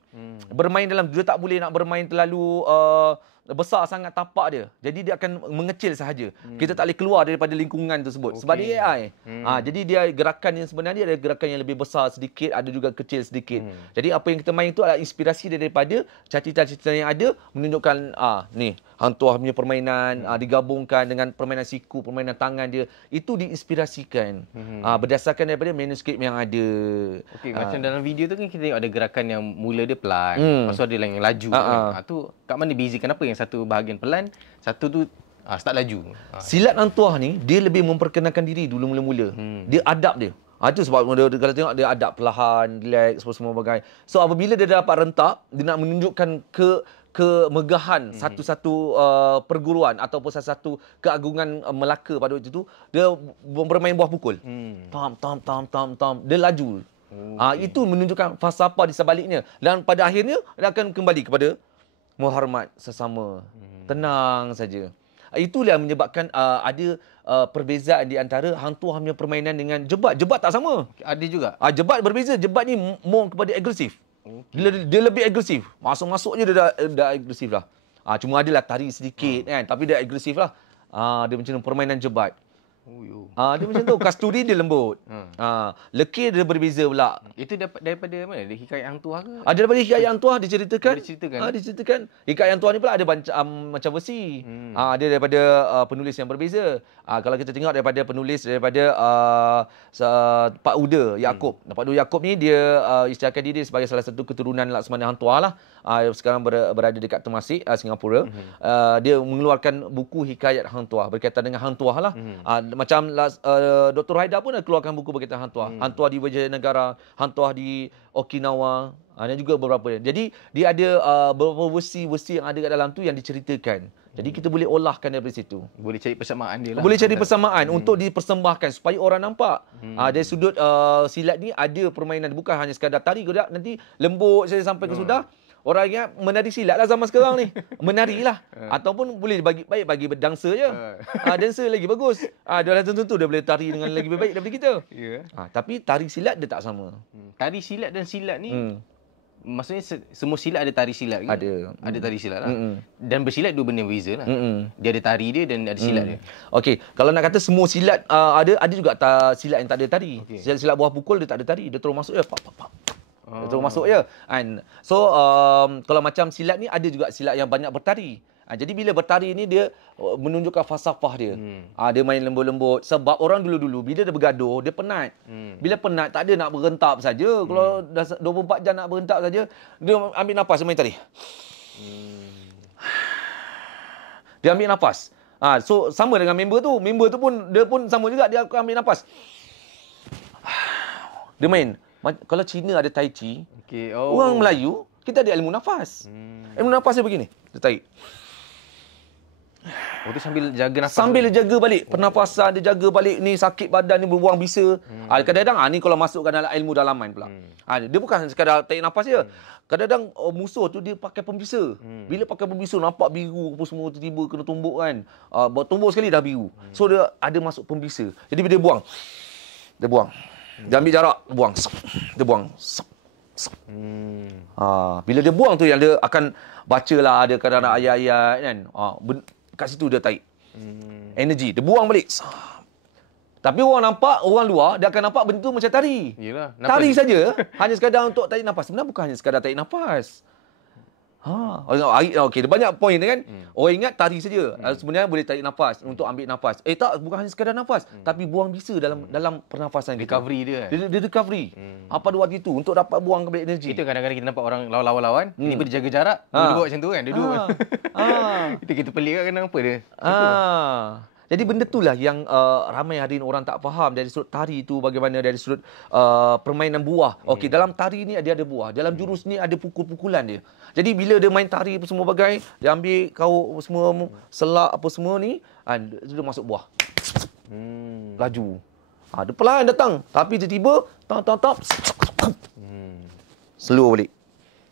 Bermain dalam dia tak boleh nak bermain terlalu besar sangat tapak dia. Jadi dia akan mengecil sahaja. Kita tak boleh keluar daripada lingkungan tersebut sebab dia AI. Jadi dia gerakan yang sebenarnya ada gerakan yang lebih besar sedikit, ada juga kecil sedikit. Jadi apa yang kita main itu adalah inspirasi daripada cita-cita yang ada menunjukkan ni hang tuah punya permainan digabungkan dengan permainan siku, permainan tangan dia, itu diinspirasikan berdasarkan daripada manuskrip yang ada. Macam dalam video tu kan kita tengok ada gerakan yang mula dia pelan, lepas tu ada yang laju. Tu kat mana beza, kenapa yang satu bahagian pelan, satu tu start laju? Silat hang tuah ni dia lebih memperkenalkan diri dulu mula-mula. Dia adab dia. Itu sebab kalau tengok dia adab perlahan, relax, semua bagai. So apabila dia dapat rentak, dia nak menunjukkan kemegahan satu-satu perguruan ataupun satu keagungan Melaka pada waktu itu, dia bermain buah pukul. Tam. Dia laju. Itu menunjukkan falsafah di sebaliknya. Dan pada akhirnya dia akan kembali kepada menghormat sesama. Tenang saja. Itulah yang menyebabkan ada perbezaan di antara hang tuah punya permainan dengan jebat. Jebat tak sama. Ada juga. Jebat berbeza. Jebat ni more kepada agresif. Dia lebih agresif. Masuk-masuk je dia dah agresif lah. Cuma adalah tari sedikit kan, tapi dia agresif lah. Dia macam permainan jebat. Dia macam tu. Kasturi dia lembut. Lekir dia berbeza pula. Itu daripada mana? Dari hikayat hang tuah ke? Ada daripada hikayat hang tuah diceritakan. Diceritakan. Hikayat hang tuah ni pula ada macam versi. Ada daripada penulis yang berbeza. Kalau kita tengok daripada penulis daripada Pak Uda Yaakob. Pak Uda Yaakob ni dia istilahkan diri sebagai salah satu keturunan Laksamana Hang Tuah lah. Sekarang berada dekat Temasek, Singapura. Dia mengeluarkan buku hikayat hang tuah berkaitan dengan hang tuah lah. macam Dr. Haidar pun ada keluarkan buku berkaitan Hang Tuah. Hang Tuah di Wijayanagara, Hang Tuah di Okinawa, dan juga beberapa. Jadi dia ada beberapa versi-versi yang ada kat dalam tu yang diceritakan. Jadi kita boleh olahkan daripada situ. Boleh cari persamaan dia lah. Boleh cari persamaan untuk dipersembahkan supaya orang nampak. Dari sudut silat ni ada permainan, bukan hanya sekadar tari ke tak, nanti lembut saja sampai ke sudah. Orang ingat menari silat lah zaman sekarang ni. Menari lah. Ataupun boleh bagi dancer je. Dancer lagi bagus. Dia dah tentu dia boleh tari dengan lagi baik daripada kita. Tapi tari silat dia tak sama. Tari silat dan silat ni maksudnya semua silat ada tari silat ke? Ada tari silat lah. Dan bersilat dua benda yang berbeza lah. Dia ada tari dia dan ada silat dia. Okey, kalau nak kata semua silat ada juga silat yang tak ada tari. Silat buah pukul dia tak ada tari, dia terus masuk je pap pap pap. Dia terus masuk je. So kalau macam silat ni ada juga silat yang banyak bertari. Jadi bila bertari ni dia menunjukkan falsafah dia. Dia main lembut-lembut. Sebab orang dulu-dulu bila dia bergaduh, dia penat. Bila penat tak ada nak berentap saja. Kalau dah 24 jam nak berentap saja, dia ambil nafas, dia main tadi. Dia ambil nafas. So sama dengan member tu. Member tu pun dia pun sama juga, dia akan ambil nafas. Dia main. Kalau Cina ada Tai Chi, orang Melayu kita ada ilmu nafas. Ilmu nafas dia begini. Dia tarik. Tu sambil jaga nafas. Sambil dia jaga balik pernafasan, dia jaga balik ni sakit badan ni, berbuang bisa. Kadang-kadang ni kalau masukkan dalam ilmu dalaman pula. Dia bukan sekadar tarik nafas je. Kadang-kadang musuh tu dia pakai pembisa. Bila pakai pembisa nampak biru apa semua, tiba-tiba kena tumbuk kan. Tumbuk sekali dah biru. So dia ada masuk pembisa. Jadi bila dia buang, dia buang. Dia ambil jarak, buang. Dia buang. Bila dia buang tu yang dia akan bacalah, ada kadang-kadang ayat-ayat kan. Kat situ dia tarik. Energi. Dia buang balik. Tapi orang nampak, orang luar, dia akan nampak benda tu macam tari. Yelah, tari saja, hanya sekadar untuk tarik nafas. Sebenarnya bukan hanya sekadar tarik nafas. Okey, dia banyak poin kan. Orang ingat tari saja. Sebenarnya boleh tarik nafas untuk ambil nafas. Tak, bukan hanya sekadar nafas, tapi buang bisa dalam pernafasan kita. Recovery dia. Dia recovery. Pada waktu itu untuk dapat buang kembali energi. Itu kadang-kadang kita nampak orang lawan-lawan, tiba dia jaga jarak, dia buat macam tu kan, dia duduk. Itu kita pelik kan, kenapa dia. Jadi benda itulah yang ramai hari ini orang tak faham dari sudut tari itu bagaimana, dari sudut permainan buah. Okey, dalam tari ni dia ada buah. Dalam jurus ni ada pukul-pukulan dia. Jadi bila dia main tari apa semua bagai, dia ambil kau semua selak apa semua ni, dia masuk buah. Laju. Dia perlahan datang, tapi tiba-tiba tap. Slow balik.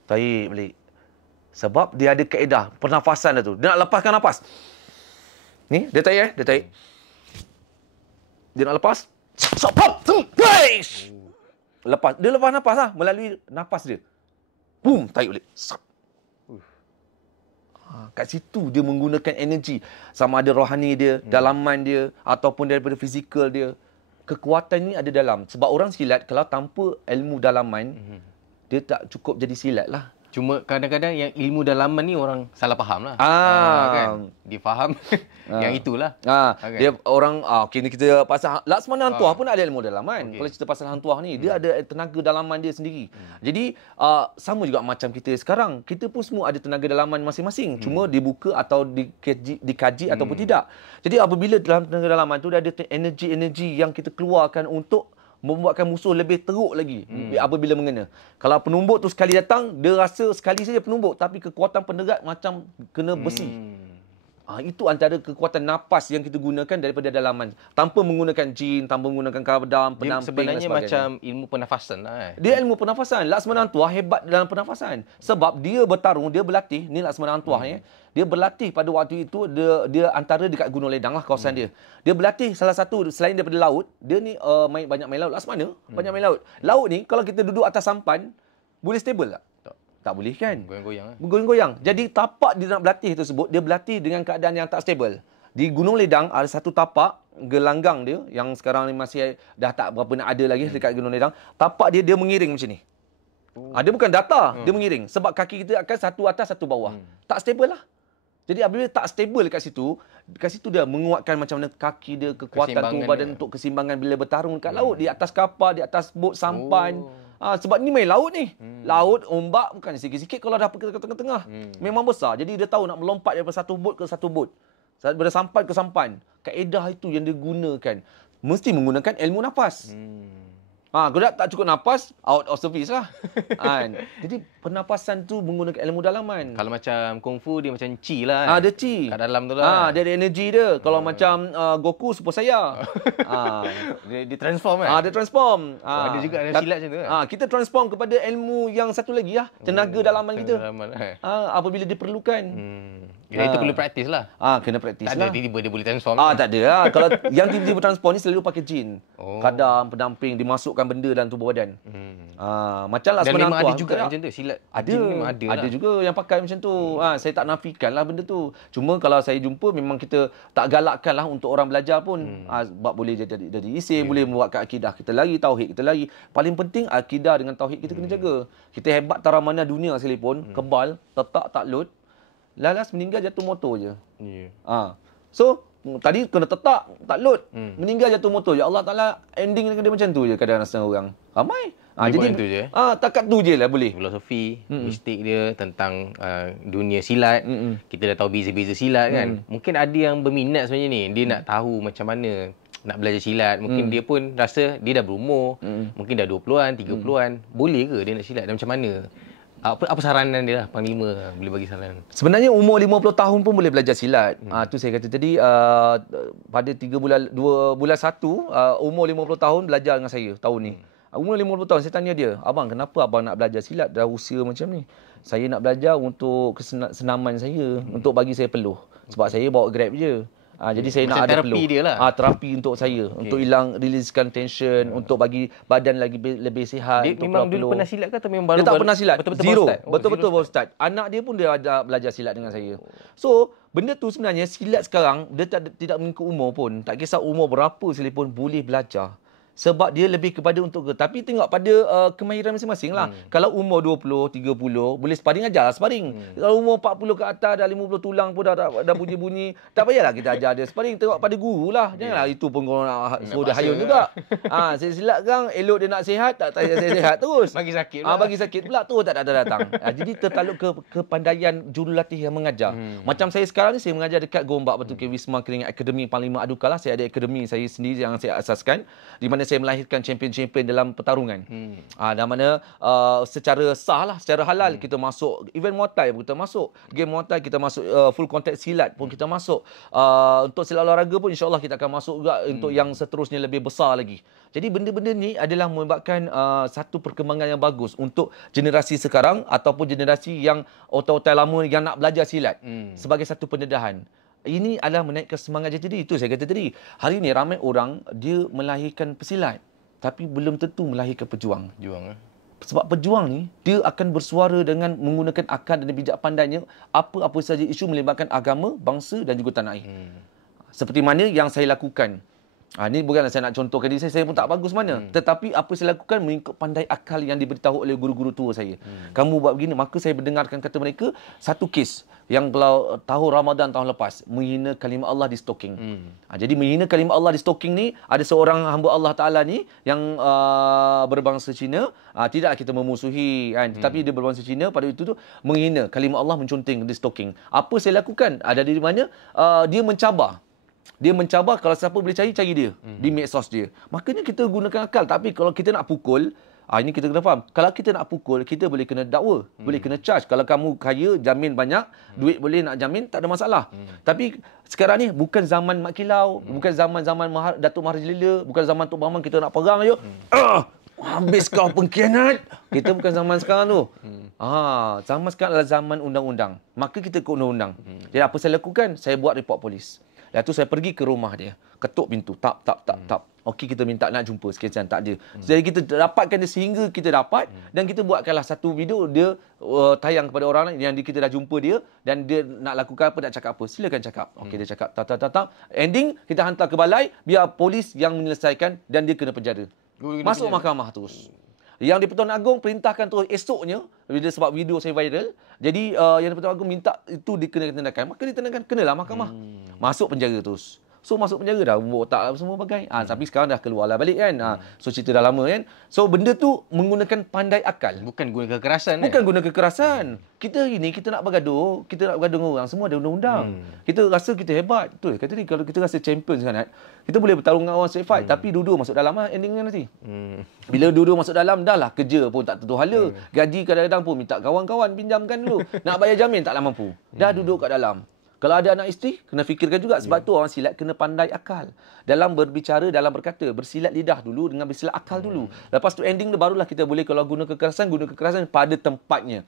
Tarik balik. Sebab dia ada kaedah pernafasan dia tu. Dia nak lepaskan nafas. Ni, dia tarik dia tarik. Dia nak lepas. Lepas. Dia lepas nafas lah. Melalui nafas dia. Boom, tarik balik. Kat situ dia menggunakan energi. Sama ada rohani dia, dalaman dia, ataupun daripada fizikal dia. Kekuatan ni ada dalam. Sebab orang silat, kalau tanpa ilmu dalaman, dia tak cukup jadi silat lah. Cuma kadang-kadang yang ilmu dalaman ni orang salah faham lah. Kan? Dia faham yang itulah. Dia orang, okey ni kita pasal Laksmana Hang Tuah pun ada ilmu dalaman. Kalau cerita pasal Hang Tuah ni, dia ada tenaga dalaman dia sendiri. Jadi sama juga macam kita sekarang. Kita pun semua ada tenaga dalaman masing-masing. Cuma dibuka atau dikaji ataupun tidak. Jadi apabila dalam tenaga dalaman tu dia ada energi-energi yang kita keluarkan untuk membuatkan musuh lebih teruk lagi apabila mengena. Kalau penumbuk tu sekali datang, dia rasa sekali saja penumbuk, tapi kekuatan penderat macam kena besi. Itu antara kekuatan nafas yang kita gunakan daripada dalaman. Tanpa menggunakan jin, tanpa menggunakan kadam, penamping dan sebagainya. Sebenarnya macam ilmu pernafasan lah. Dia ilmu pernafasan. Laksmana Hang Tuah hebat dalam pernafasan. Sebab dia bertarung, dia berlatih. Ni Laksmana Hang Tuah ni. Dia berlatih pada waktu itu, dia antara dekat Gunung Ledang lah kawasan dia. Dia berlatih salah satu, selain daripada laut, dia ni banyak main laut. Laksmana, banyak main laut. Laut ni, kalau kita duduk atas sampan, boleh stable tak? Tak boleh kan? Goyang-goyang. Bergoyang-goyang. Jadi tapak dia nak berlatih tersebut, dia berlatih dengan keadaan yang tak stable. Di Gunung Ledang ada satu tapak, gelanggang dia, yang sekarang ni masih dah tak berapa nak ada lagi dekat Gunung Ledang. Tapak dia mengiring macam ni. Dia bukan datar, dia mengiring. Sebab kaki kita akan satu atas, satu bawah. Tak stable lah. Jadi apabila tak stable kat situ dia menguatkan macam mana kaki dia, kekuatan tubuh badan untuk keseimbangan bila bertarung kat laut, di atas kapal, di atas bot sampan. Sebab ni main laut ni. Laut, ombak bukan sikit-sikit kalau dah pergi ke tengah-tengah. Memang besar. Jadi dia tahu nak melompat daripada satu bot ke satu bot. Daripada sampan ke sampan. Kaedah itu yang digunakan. Mesti menggunakan ilmu nafas. Kalau tak cukup nafas, out of service lah. Jadi pernafasan tu menggunakan ilmu dalaman. Kalau macam kungfu dia macam chi lah kan. Dia chi. Kat dalam tu lah. Dia ada energi dia. Kalau macam Goku Super Saya. Dia transform kan. Dia transform. Ada juga ada silat macam tu kan. Kita transform kepada ilmu yang satu lagi lah. Tenaga dalaman kita. Apabila diperlukan. Itu perlu praktis lah. Kena praktis tak lah. ada tiba-tiba dia boleh transform. Tak ada lah. Kalau yang tiba-tiba transform ni selalu pakai jin. Kadam, pendamping, dimasukkan benda dalam tubuh badan. Macam lah dan sebenarnya. memang ada juga macam tu. Silat jin memang ada lah. lah. Juga yang pakai macam tu. Saya tak nafikan lah benda tu. Cuma kalau saya jumpa memang kita tak galakkan lah untuk orang belajar pun. Sebab boleh jadi isim, boleh membuatkan akidah kita lagi, tauhid kita lagi. Paling penting akidah dengan tauhid kita kena jaga. Kita hebat tara mana dunia sekalipun, kebal, tetap takluk, lalas meninggal jatuh motor je. So tadi kena tetap takluk, meninggal jatuh motor je. Allah Taala ending dengan dia macam tu je kadang-kadang setengah orang. Ramai. Jadi tu je. takat tu je lah boleh. Filosofi, mistik dia tentang dunia silat. Kita dah tahu beza-beza silat kan. Mungkin ada yang berminat sebenarnya ni. Dia nak tahu macam mana nak belajar silat. Mungkin dia pun rasa dia dah berumur. Mungkin dah 20-an, 30-an. Boleh ke dia nak silat dan macam mana? Apa saranan dia lah, Panglima boleh bagi saranan? Sebenarnya umur 50 tahun pun boleh belajar silat. Tu saya kata tadi, pada 2 bulan 1, umur 50 tahun belajar dengan saya tahun ni. Umur 50 tahun, saya tanya dia, abang kenapa abang nak belajar silat dah usia macam ni? Saya nak belajar untuk kesenaman saya, untuk bagi saya peluh. Sebab saya bawa Grab je. Jadi saya macam nak ada peluh. Terapi dia lah. Terapi untuk saya. Untuk hilang, releasekan tension, untuk bagi badan lagi lebih sihat. Dia memang dulu pernah silat ke atau memang baru? Dia tak pernah silat. Betul-betul Zero. baru start? Betul-betul baru start. Anak dia pun dia ada belajar silat dengan saya. So, benda tu sebenarnya silat sekarang, dia tidak mengikut umur pun. Tak kisah umur berapa sekalipun boleh belajar. Sebab dia lebih kepada untuk tapi tengok pada kemahiran masing-masing lah. Kalau umur 20, 30, boleh sparring, ajarlah sparring. Kalau umur 40 ke atas, dah 50 tulang pun dah bunyi-bunyi, tak payahlah kita ajar dia sparring. Tengok pada guru lah. Janganlah itu pun kau nak suruh dia hayun juga. Saya silat kan, elok dia nak sihat, tak saya sihat terus. Bagi sakit pula. Bagi sakit pula tu tak datang. Jadi tertaluk ke kepandaian jurulatih yang mengajar. Macam saya sekarang ni, saya mengajar dekat Gombak Batu Ke Wisma Keringat Akademi Panglima Aduka lah. Saya ada akademi saya sendiri yang saya asaskan, di mana saya melahirkan champion-champion dalam pertarungan. Dan mana secara sah lah, secara halal kita masuk event Muay Thai pun kita masuk, game Muay Thai kita masuk, full contact silat pun kita masuk. Untuk silat olahraga pun insya-Allah kita akan masuk juga untuk yang seterusnya lebih besar lagi. Jadi benda-benda ni adalah menyebabkan satu perkembangan yang bagus untuk generasi sekarang ataupun generasi yang otak-otak lama yang nak belajar silat sebagai satu pendedahan. Ini adalah menaikkan semangat jadi. Itu saya kata tadi. Hari ini ramai orang dia melahirkan pesilat tapi belum tentu melahirkan pejuang. Sebab pejuang ni dia akan bersuara dengan menggunakan akal dan bijak pandainya apa-apa saja isu melibatkan agama, bangsa dan juga tanah air. Seperti mana yang saya lakukan. Ini bukanlah saya nak contohkan diri saya pun tak bagus mana. Tetapi apa saya lakukan mengikut pandai akal yang diberitahu oleh guru-guru tua saya. Kamu buat begini, maka saya mendengarkan kata mereka, satu kes yang kalau tahun Ramadan tahun lepas, menghina kalimah Allah di stalking. Jadi menghina kalimah Allah di stalking ni, ada seorang hamba Allah Ta'ala ni yang berbangsa Cina, tidak kita memusuhi kan, tetapi dia berbangsa Cina pada itu tu menghina kalimah Allah, menconteng di stalking. Apa saya lakukan? Ada di mana dia mencabar. Dia mencabar kalau siapa boleh cari dia di medsos dia. Makanya kita gunakan akal. Tapi kalau kita nak pukul, ini kita kena faham. Kalau kita nak pukul, kita boleh kena dakwa. Boleh kena charge. Kalau kamu kaya, jamin banyak, duit boleh nak jamin, tak ada masalah. Tapi sekarang ni bukan zaman Mak Kilau, bukan zaman-zaman Datuk Mahathir Jelila, bukan zaman Tok Bahman kita nak perang ayo. Habis kau pengkhianat. Kita bukan zaman sekarang tu. Zaman sekarang adalah zaman undang-undang. Maka kita ikut undang-undang. Jadi apa saya lakukan? Saya buat report polis. Lepas tu saya pergi ke rumah dia. Ketuk pintu. Tap. Okey, kita minta nak jumpa sekian, tak ada. Jadi kita dapatkan dia sehingga kita dapat. Dan kita buatkanlah satu video dia tayang kepada orang lain yang kita dah jumpa dia. Dan dia nak lakukan apa, nak cakap apa. Silakan cakap. Okey, dia cakap tak. Ending, kita hantar ke balai. Biar polis yang menyelesaikan dan dia kena penjara. Masuk mahkamah terus. Yang di-Pertuan Agong perintahkan terus esoknya, bila sebab video saya viral, jadi yang di-Pertuan Agong minta itu dikenakan tindakan, maka ditendakan kenalah mahkamah. Masuk penjara terus. So masuk penjara dah, otak lah semua bagai. Tapi sekarang dah keluar lah balik kan. So cerita dah lama kan. So benda tu menggunakan pandai akal. Bukan guna kekerasan. Bukan guna kekerasan. Kita hari ni kita nak bergaduh, kita nak bergaduh dengan orang, semua ada undang-undang. Kita rasa kita hebat. Betul. Kata ni kalau kita rasa champion sangat, kita boleh bertarung dengan orang straight fight, tapi dua-dua masuk dalam endingnya nanti. Bila dua-dua masuk dalam, dah lah kerja pun tak tentu hala. Gaji kadang-kadang pun minta kawan-kawan pinjamkan dulu. Nak bayar jamin taklah mampu. Dah duduk kat dalam. Kalau ada anak isteri, kena fikirkan juga. Sebab tu orang silat kena pandai akal. Dalam berbicara, dalam berkata. Bersilat lidah dulu dengan bersilat akal dulu. Lepas tu ending tu barulah kita boleh kalau guna kekerasan pada tempatnya.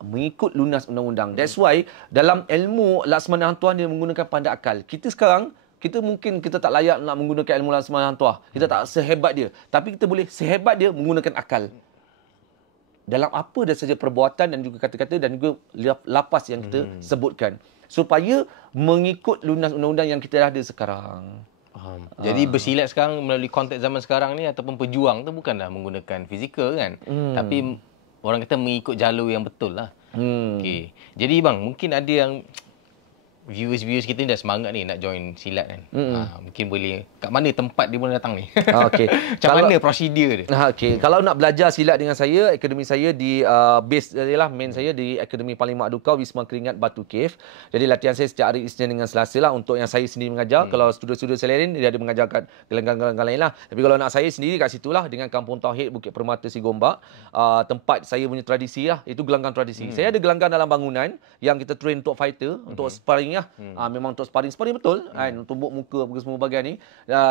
Mengikut lunas undang-undang. That's why dalam ilmu Laksamana Hang Tuah dia menggunakan pandai akal. Kita sekarang, mungkin kita tak layak nak menggunakan ilmu Laksamana Hang Tuah. Kita tak sehebat dia. Tapi kita boleh sehebat dia menggunakan akal. Dalam apa dah saja perbuatan dan juga kata-kata dan juga lapas yang kita sebutkan. Supaya mengikut lunas undang-undang yang kita ada sekarang. Jadi bersilat sekarang melalui konteks zaman sekarang ni ataupun pejuang tu bukanlah menggunakan fizikal kan. Tapi orang kata mengikut jalur yang betul lah. Okay. Jadi bang, mungkin ada yang viewers kita ni dah semangat ni nak join silat kan. Mungkin boleh, kat mana tempat dia boleh datang ni? Okey. Macam mana prosedur dia? Okey. Kalau nak belajar silat dengan saya, akademi saya di base ialah main saya di Akademi Panglima Adukau Wisma Keringat Batu Cave. Jadi latihan saya setiap hari Isnin dengan Selasa lah untuk yang saya sendiri mengajar. Kalau student-student saya lain dia ada mengajar kat gelanggang-gelanggang lain lah. Tapi kalau nak saya sendiri kat situlah dengan Kampung Tauhid Bukit Permata Sigombak, tempat saya punya tradisi lah. Itu gelanggang tradisi. Saya ada gelanggang dalam bangunan yang kita train untuk fighter, untuk sparring lah. Memang untuk sparring betul kan, tumbuk muka apa semua bagian ni.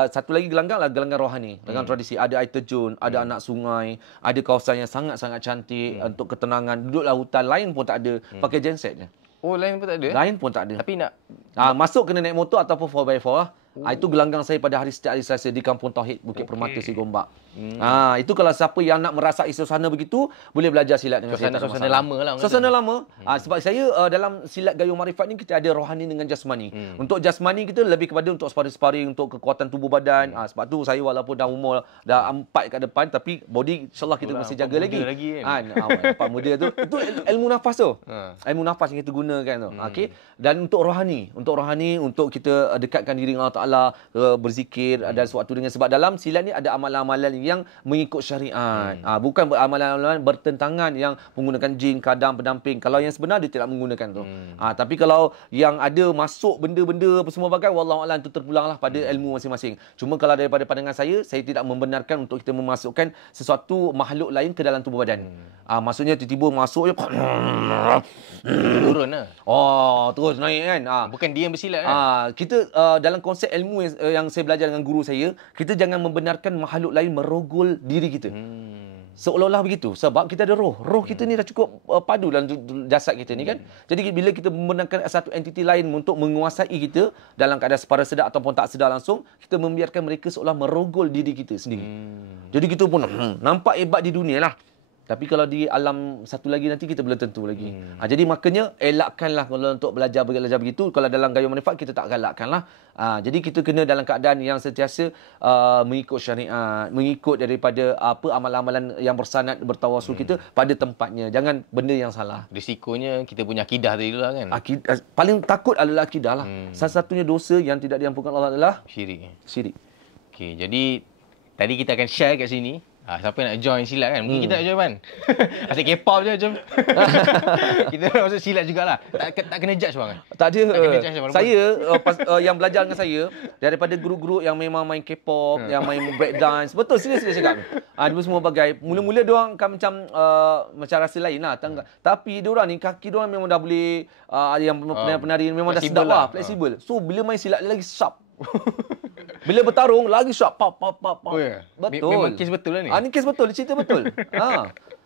Satu lagi gelanggang lah gelanggang rohani, gelanggang tradisi. Ada air terjun, ada anak sungai, ada kawasan yang sangat-sangat cantik untuk ketenangan. Duduklah hutan, lain pun tak ada, pakai genset je. Oh, lain pun tak ada? Lain pun tak ada. Tapi nak masuk kena naik motor ataupun 4x4 lah. Itu gelanggang saya pada setiap hari Selasa di Kampung Tauhid Bukit Permata Sigombak. Itu kalau siapa yang nak merasai suasana begitu, boleh belajar silat dengan saya. Suasana lama lah. Suasana lama. Sebab saya dalam silat gayung marifat ni kita ada rohani dengan jasmani. Untuk jasmani kita lebih kepada untuk sparring-sparring, untuk kekuatan tubuh badan. Sebab tu saya walaupun dah umur dah 4 kat depan, tapi body insyaAllah kita masih jaga lagi. Nampak muda tu. Itu ilmu nafas tu. Ilmu nafas yang kita gunakan tu. Okay? Dan untuk rohani, untuk kita dekatkan diri dengan Allah Ta'ala, berzikir dan sesuatu dengan, sebab dalam silat ni ada amalan-amalan yang mengikut syariat. Bukan amalan-amalan bertentangan yang menggunakan jin, kadam, pendamping. Kalau yang sebenar dia tidak menggunakan tu. Tapi kalau yang ada masuk benda-benda apa semua bagai, wallahu a'lam, itu terpulanglah pada ilmu masing-masing. Cuma kalau daripada pandangan saya tidak membenarkan untuk kita memasukkan sesuatu makhluk lain ke dalam tubuh badan. Maksudnya tiba-tiba masuk je turun lah. Terus naik kan. Bukan dia yang bersilat kan? Kita dalam konsep ilmu yang saya belajar dengan guru saya, kita jangan membenarkan makhluk lain merogol diri kita. Seolah-olah begitu. Sebab kita ada roh. Roh kita ni dah cukup padu dalam jasad kita ni kan. Jadi bila kita membenarkan satu entiti lain untuk menguasai kita dalam keadaan sepada sedar ataupun tak sedar langsung, kita membiarkan mereka seolah merogol diri kita sendiri. Jadi kita pun nampak hebat di dunia lah. Tapi kalau di alam satu lagi nanti kita belum tentu lagi. Jadi makanya elakkanlah kalau untuk belajar begitu. Kalau dalam gayung manfaat kita tak galakkanlah. Jadi kita kena dalam keadaan yang sentiasa mengikut syariat, mengikut daripada apa amalan-amalan yang bersanad bertawasul kita pada tempatnya. Jangan benda yang salah. Risikonya kita punya akidah tadi lah kan. Paling takut adalah akidah lah. Salah satunya dosa yang tidak diampunkan Allah adalah syirik. Okey, jadi tadi kita akan share kat sini. Siapa nak join silat kan? Mungkin kita nak join kan? Asyik K-pop je macam. Kita nak masuk silat jugalah. Tak kena judge bang. Tak ada. Saya yang belajar dengan saya daripada guru-guru yang memang main K-pop, yang main break dance. Betul, serius dia cakap. Dia semua bagai. Mula-mula dia orang kan macam rasa lain lah. Tapi dia orang ni kaki dia orang memang dah boleh yang penari memang dah sedap lah, fleksibel. So bila main silat dia lagi sharp. Bila bertarung lagi sharp. Betul. Memang kes betul lah ni. Ni kes betul, cerita betul.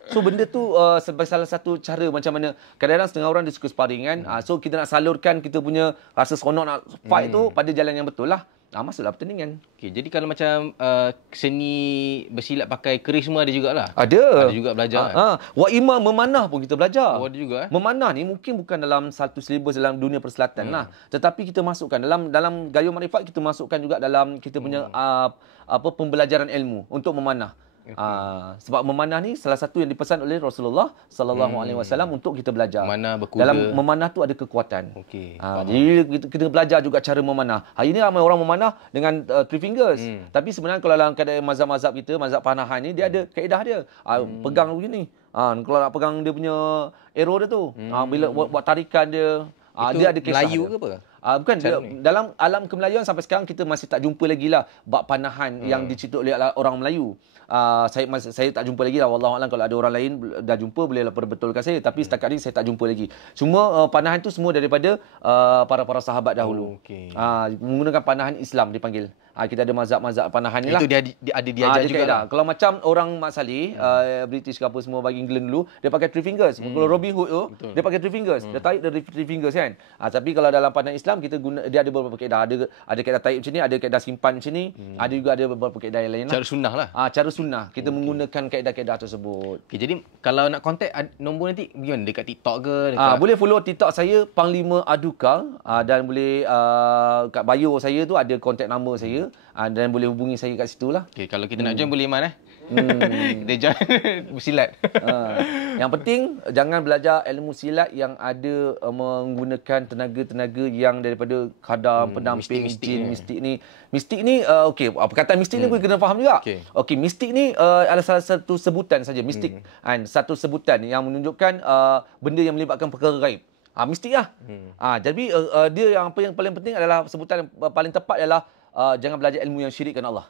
So benda tu sebagai salah satu cara macam mana kadang-kadang setengah orang dia suka sparring kan. So kita nak salurkan kita punya rasa seronok nak fight tu pada jalan yang betul lah. Masuklah pertandingan. Okay, jadi kalau macam seni bersilat pakai keris semua ada jugalah? Ada juga belajar. Wa imam memanah pun kita belajar. Ada juga. Memanah ni mungkin bukan dalam satu silibus dalam dunia persilatan lah. Tetapi kita masukkan dalam gayung marifat, kita masukkan juga dalam kita punya pembelajaran ilmu untuk memanah. Sebab memanah ni salah satu yang dipesan oleh Rasulullah sallallahu alaihi wasallam untuk kita belajar. Memanah berkuda. Dalam memanah tu ada kekuatan. Okey. Jadi kita belajar juga cara memanah. Hari ni ramai orang memanah dengan three fingers. Tapi sebenarnya kalau dalam keadaan mazhab-mazhab kita, mazhab panahan ni dia ada kaedah dia. Pegang begini. Kalau nak pegang dia punya arrow dia tu. Bila buat tarikan dia, dia ada kisah Melayu dia. ke apa? Bukan, dalam alam kemelayuan sampai sekarang kita masih tak jumpa lagi lah bab panahan yang dicetuk oleh orang Melayu. Saya tak jumpa lagi lah. Wallahualam, kalau ada orang lain dah jumpa bolehlah perbetulkan saya. Tapi setakat ni saya tak jumpa lagi. Cuma panahan tu semua daripada para sahabat dahulu. Menggunakan panahan Islam dipanggil. Kita ada mazhab-mazhab panahan ni lah. Itu dia ada diajar juga lah. Kalau macam orang Mat Salleh, British ke apa semua bagi England dulu, dia pakai three fingers. Kalau Robin Hood tu, dia pakai three fingers. Dia tarik dari three fingers kan. Tapi kalau dalam panahan Islam, kita guna, dia ada beberapa kaedah. Ada kaedah tarik macam ni, ada kaedah simpan macam ni. Ada juga ada beberapa kaedah yang lain lah. Cara sunnah lah. Cara sunnah. Kita menggunakan kaedah-kaedah tersebut. Jadi kalau nak contact nombor nanti bagaimana? Dekat TikTok ke? Dekat... Boleh follow TikTok saya, Panglima Aduka. Dan boleh kat bio saya tu ada contact number saya. Dan boleh hubungi saya kat situ lah. Kalau kita nak join boleh Man kita join bersilat. Yang penting jangan belajar ilmu silat yang ada menggunakan tenaga-tenaga yang daripada khadam, pendamping, jin, mistik ni. Mistik ni okey, perkataan mistik ni kena faham juga. Okey, mistik ni adalah salah satu sebutan saja, mistik. Satu sebutan yang menunjukkan benda yang melibatkan perkara gaib. Mistik lah. Jadi dia yang paling penting adalah sebutan yang paling tepat adalah jangan belajar ilmu yang syirikkan Allah.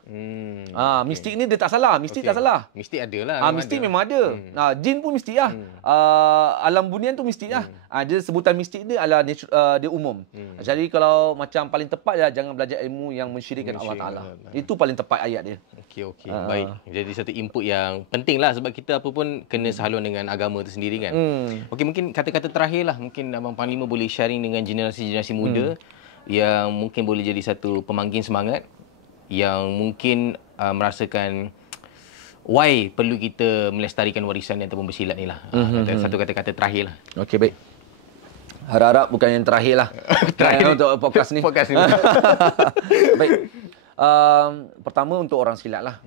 Mistik ni dia tak salah. Mistik tak salah. Mistik ada lah. Mistik memang ada. Jin pun mistik lah. Alam bunian tu mistik lah. Dia sebutan mistik dia adalah dia umum. Jadi kalau macam paling tepat adalah jangan belajar ilmu yang mensyirikkan Allah Ta'ala. Itu paling tepat ayat dia. Okey. Baik. Jadi satu input yang penting lah sebab kita apa pun kena sehaluan dengan agama tu sendiri kan. Okey, mungkin kata-kata terakhir lah. Mungkin Abang Panglima boleh sharing dengan generasi-generasi muda yang mungkin boleh jadi satu pemanggil semangat, yang mungkin merasakan why perlu kita melestarikan warisan ataupun bersilat ni lah. Satu kata-kata terakhir lah. Okey, baik. Harap-harap bukan yang terakhir lah. Terakhir untuk podcast ni. Baik. Pertama untuk orang silat lah.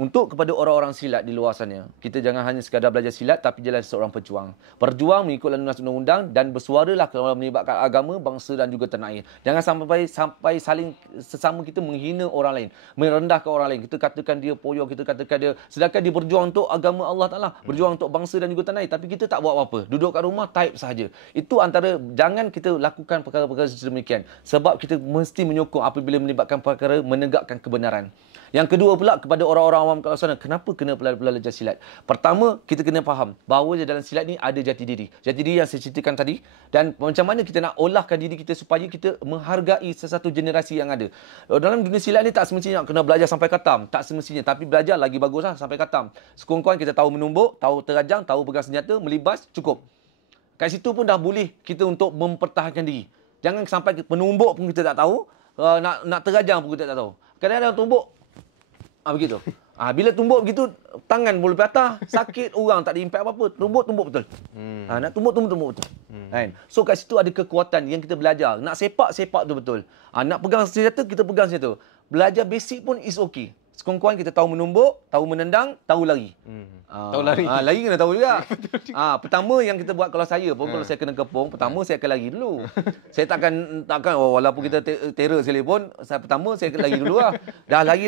Untuk kepada orang-orang silat di luar sana, kita jangan hanya sekadar belajar silat tapi jalan seorang pejuang. Berjuang mengikut laluan undang-undang dan bersuaralah kalau melibatkan agama, bangsa dan juga tanah air. Jangan sampai saling sesama kita menghina orang lain, merendahkan orang lain. Kita katakan dia poyo, kita katakan dia, sedangkan dia berjuang untuk agama Allah Taala, berjuang untuk bangsa dan juga tanah air, tapi kita tak buat apa-apa. Duduk kat rumah type sahaja. Itu antara, jangan kita lakukan perkara-perkara sedemikian sebab kita mesti menyokong apabila melibatkan perkara menegakkan kebenaran. Yang kedua pula kepada orang-orang awam kat sana, kenapa kena belajar silat? Pertama, kita kena faham bahawa dalam silat ni ada jati diri. Jati diri yang saya ceritakan tadi, dan macam mana kita nak olahkan diri kita supaya kita menghargai sesuatu generasi yang ada. Dalam dunia silat ni tak semestinya kena belajar sampai khatam, tak semestinya, tapi belajar lagi baguslah sampai khatam. Sekurang-kurang kita tahu menumbuk, tahu terajang, tahu pegang senjata, melibas, cukup. Kat situ pun dah boleh kita untuk mempertahankan diri. Jangan sampai penumbuk pun kita tak tahu, nak terajang pun kita tak tahu. Kadang-kadang tumbuk begitu. Bila tumbuk begitu, tangan boleh patah, sakit, orang tak ada impact apa-apa. Tumbuk betul. Nak tumbuk betul. Kan? So kat situ ada kekuatan yang kita belajar. Nak sepak tu betul. Nak pegang senjata, kita pegang senjata. Belajar basic pun is okay. Sekurang-kurang kita tahu menumbuk, tahu menendang, tahu lari. Tahu lari. Lari kena tahu juga. Pertama yang kita buat kalau saya pun, kalau saya kena kepung, pertama saya akan lari dulu. Saya takkan walaupun kita terror sekali pun, pertama saya akan lari dulu lah. Dah lari,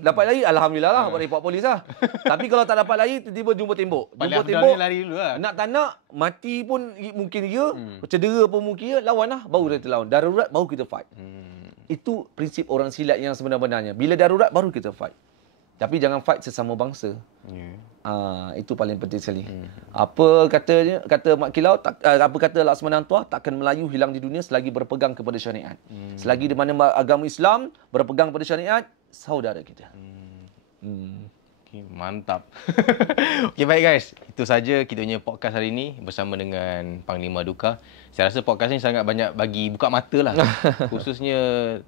dapat lari, alhamdulillah lah, buat report polis lah. Tapi kalau tak dapat lari, tiba-tiba jumpa tembok. Jumpa tembok, lari dulu lah. Nak tak nak, mati pun mungkin dia, cedera pun mungkin dia, lawan lah, baru kita lawan. Darurat, baru kita fight. Itu prinsip orang silat yang sebenar-benarnya. Bila darurat, baru kita fight. Tapi jangan fight sesama bangsa. Itu paling penting sekali. Apa kata Mak Kilau, apa kata Laksamana Antua, takkan Melayu hilang di dunia selagi berpegang kepada syariat. Selagi di mana agama Islam berpegang pada syariat, saudara kita. Mantap. Okey, baik guys. Itu saja kita punya podcast hari ini bersama dengan Panglima Aduka. Saya rasa podcast ni sangat banyak bagi buka mata lah. Khususnya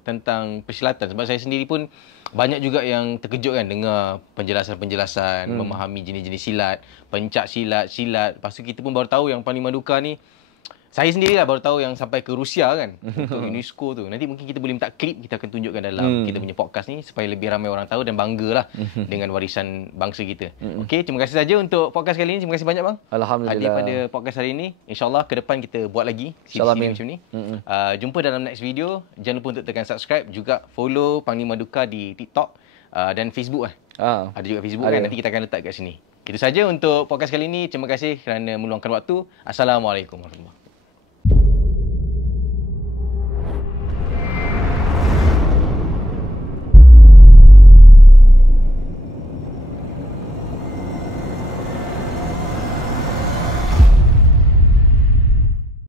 tentang persilatan. Sebab saya sendiri pun banyak juga yang terkejut kan dengar penjelasan-penjelasan, memahami jenis-jenis silat, pencak silat. Lepas tu kita pun baru tahu yang Panglima Aduka ni Saya sendirilah baru tahu yang sampai ke Rusia kan untuk UNESCO tu. Nanti mungkin kita boleh minta klip, kita akan tunjukkan dalam kita punya podcast ni supaya lebih ramai orang tahu dan banggalah dengan warisan bangsa kita. Okey, terima kasih saja untuk podcast kali ini. Terima kasih banyak bang. Alhamdulillah. Hadir pada podcast hari ini. InsyaAllah ke depan kita buat lagi siri-siri macam ni. Jumpa dalam next video. Jangan lupa untuk tekan subscribe, juga follow Panglima Duka di TikTok dan Facebook Ada juga Facebook kan. Nanti kita akan letak kat sini. Itu saja untuk podcast kali ini. Terima kasih kerana meluangkan waktu. Assalamualaikum warahmatullahi wabarakatuh.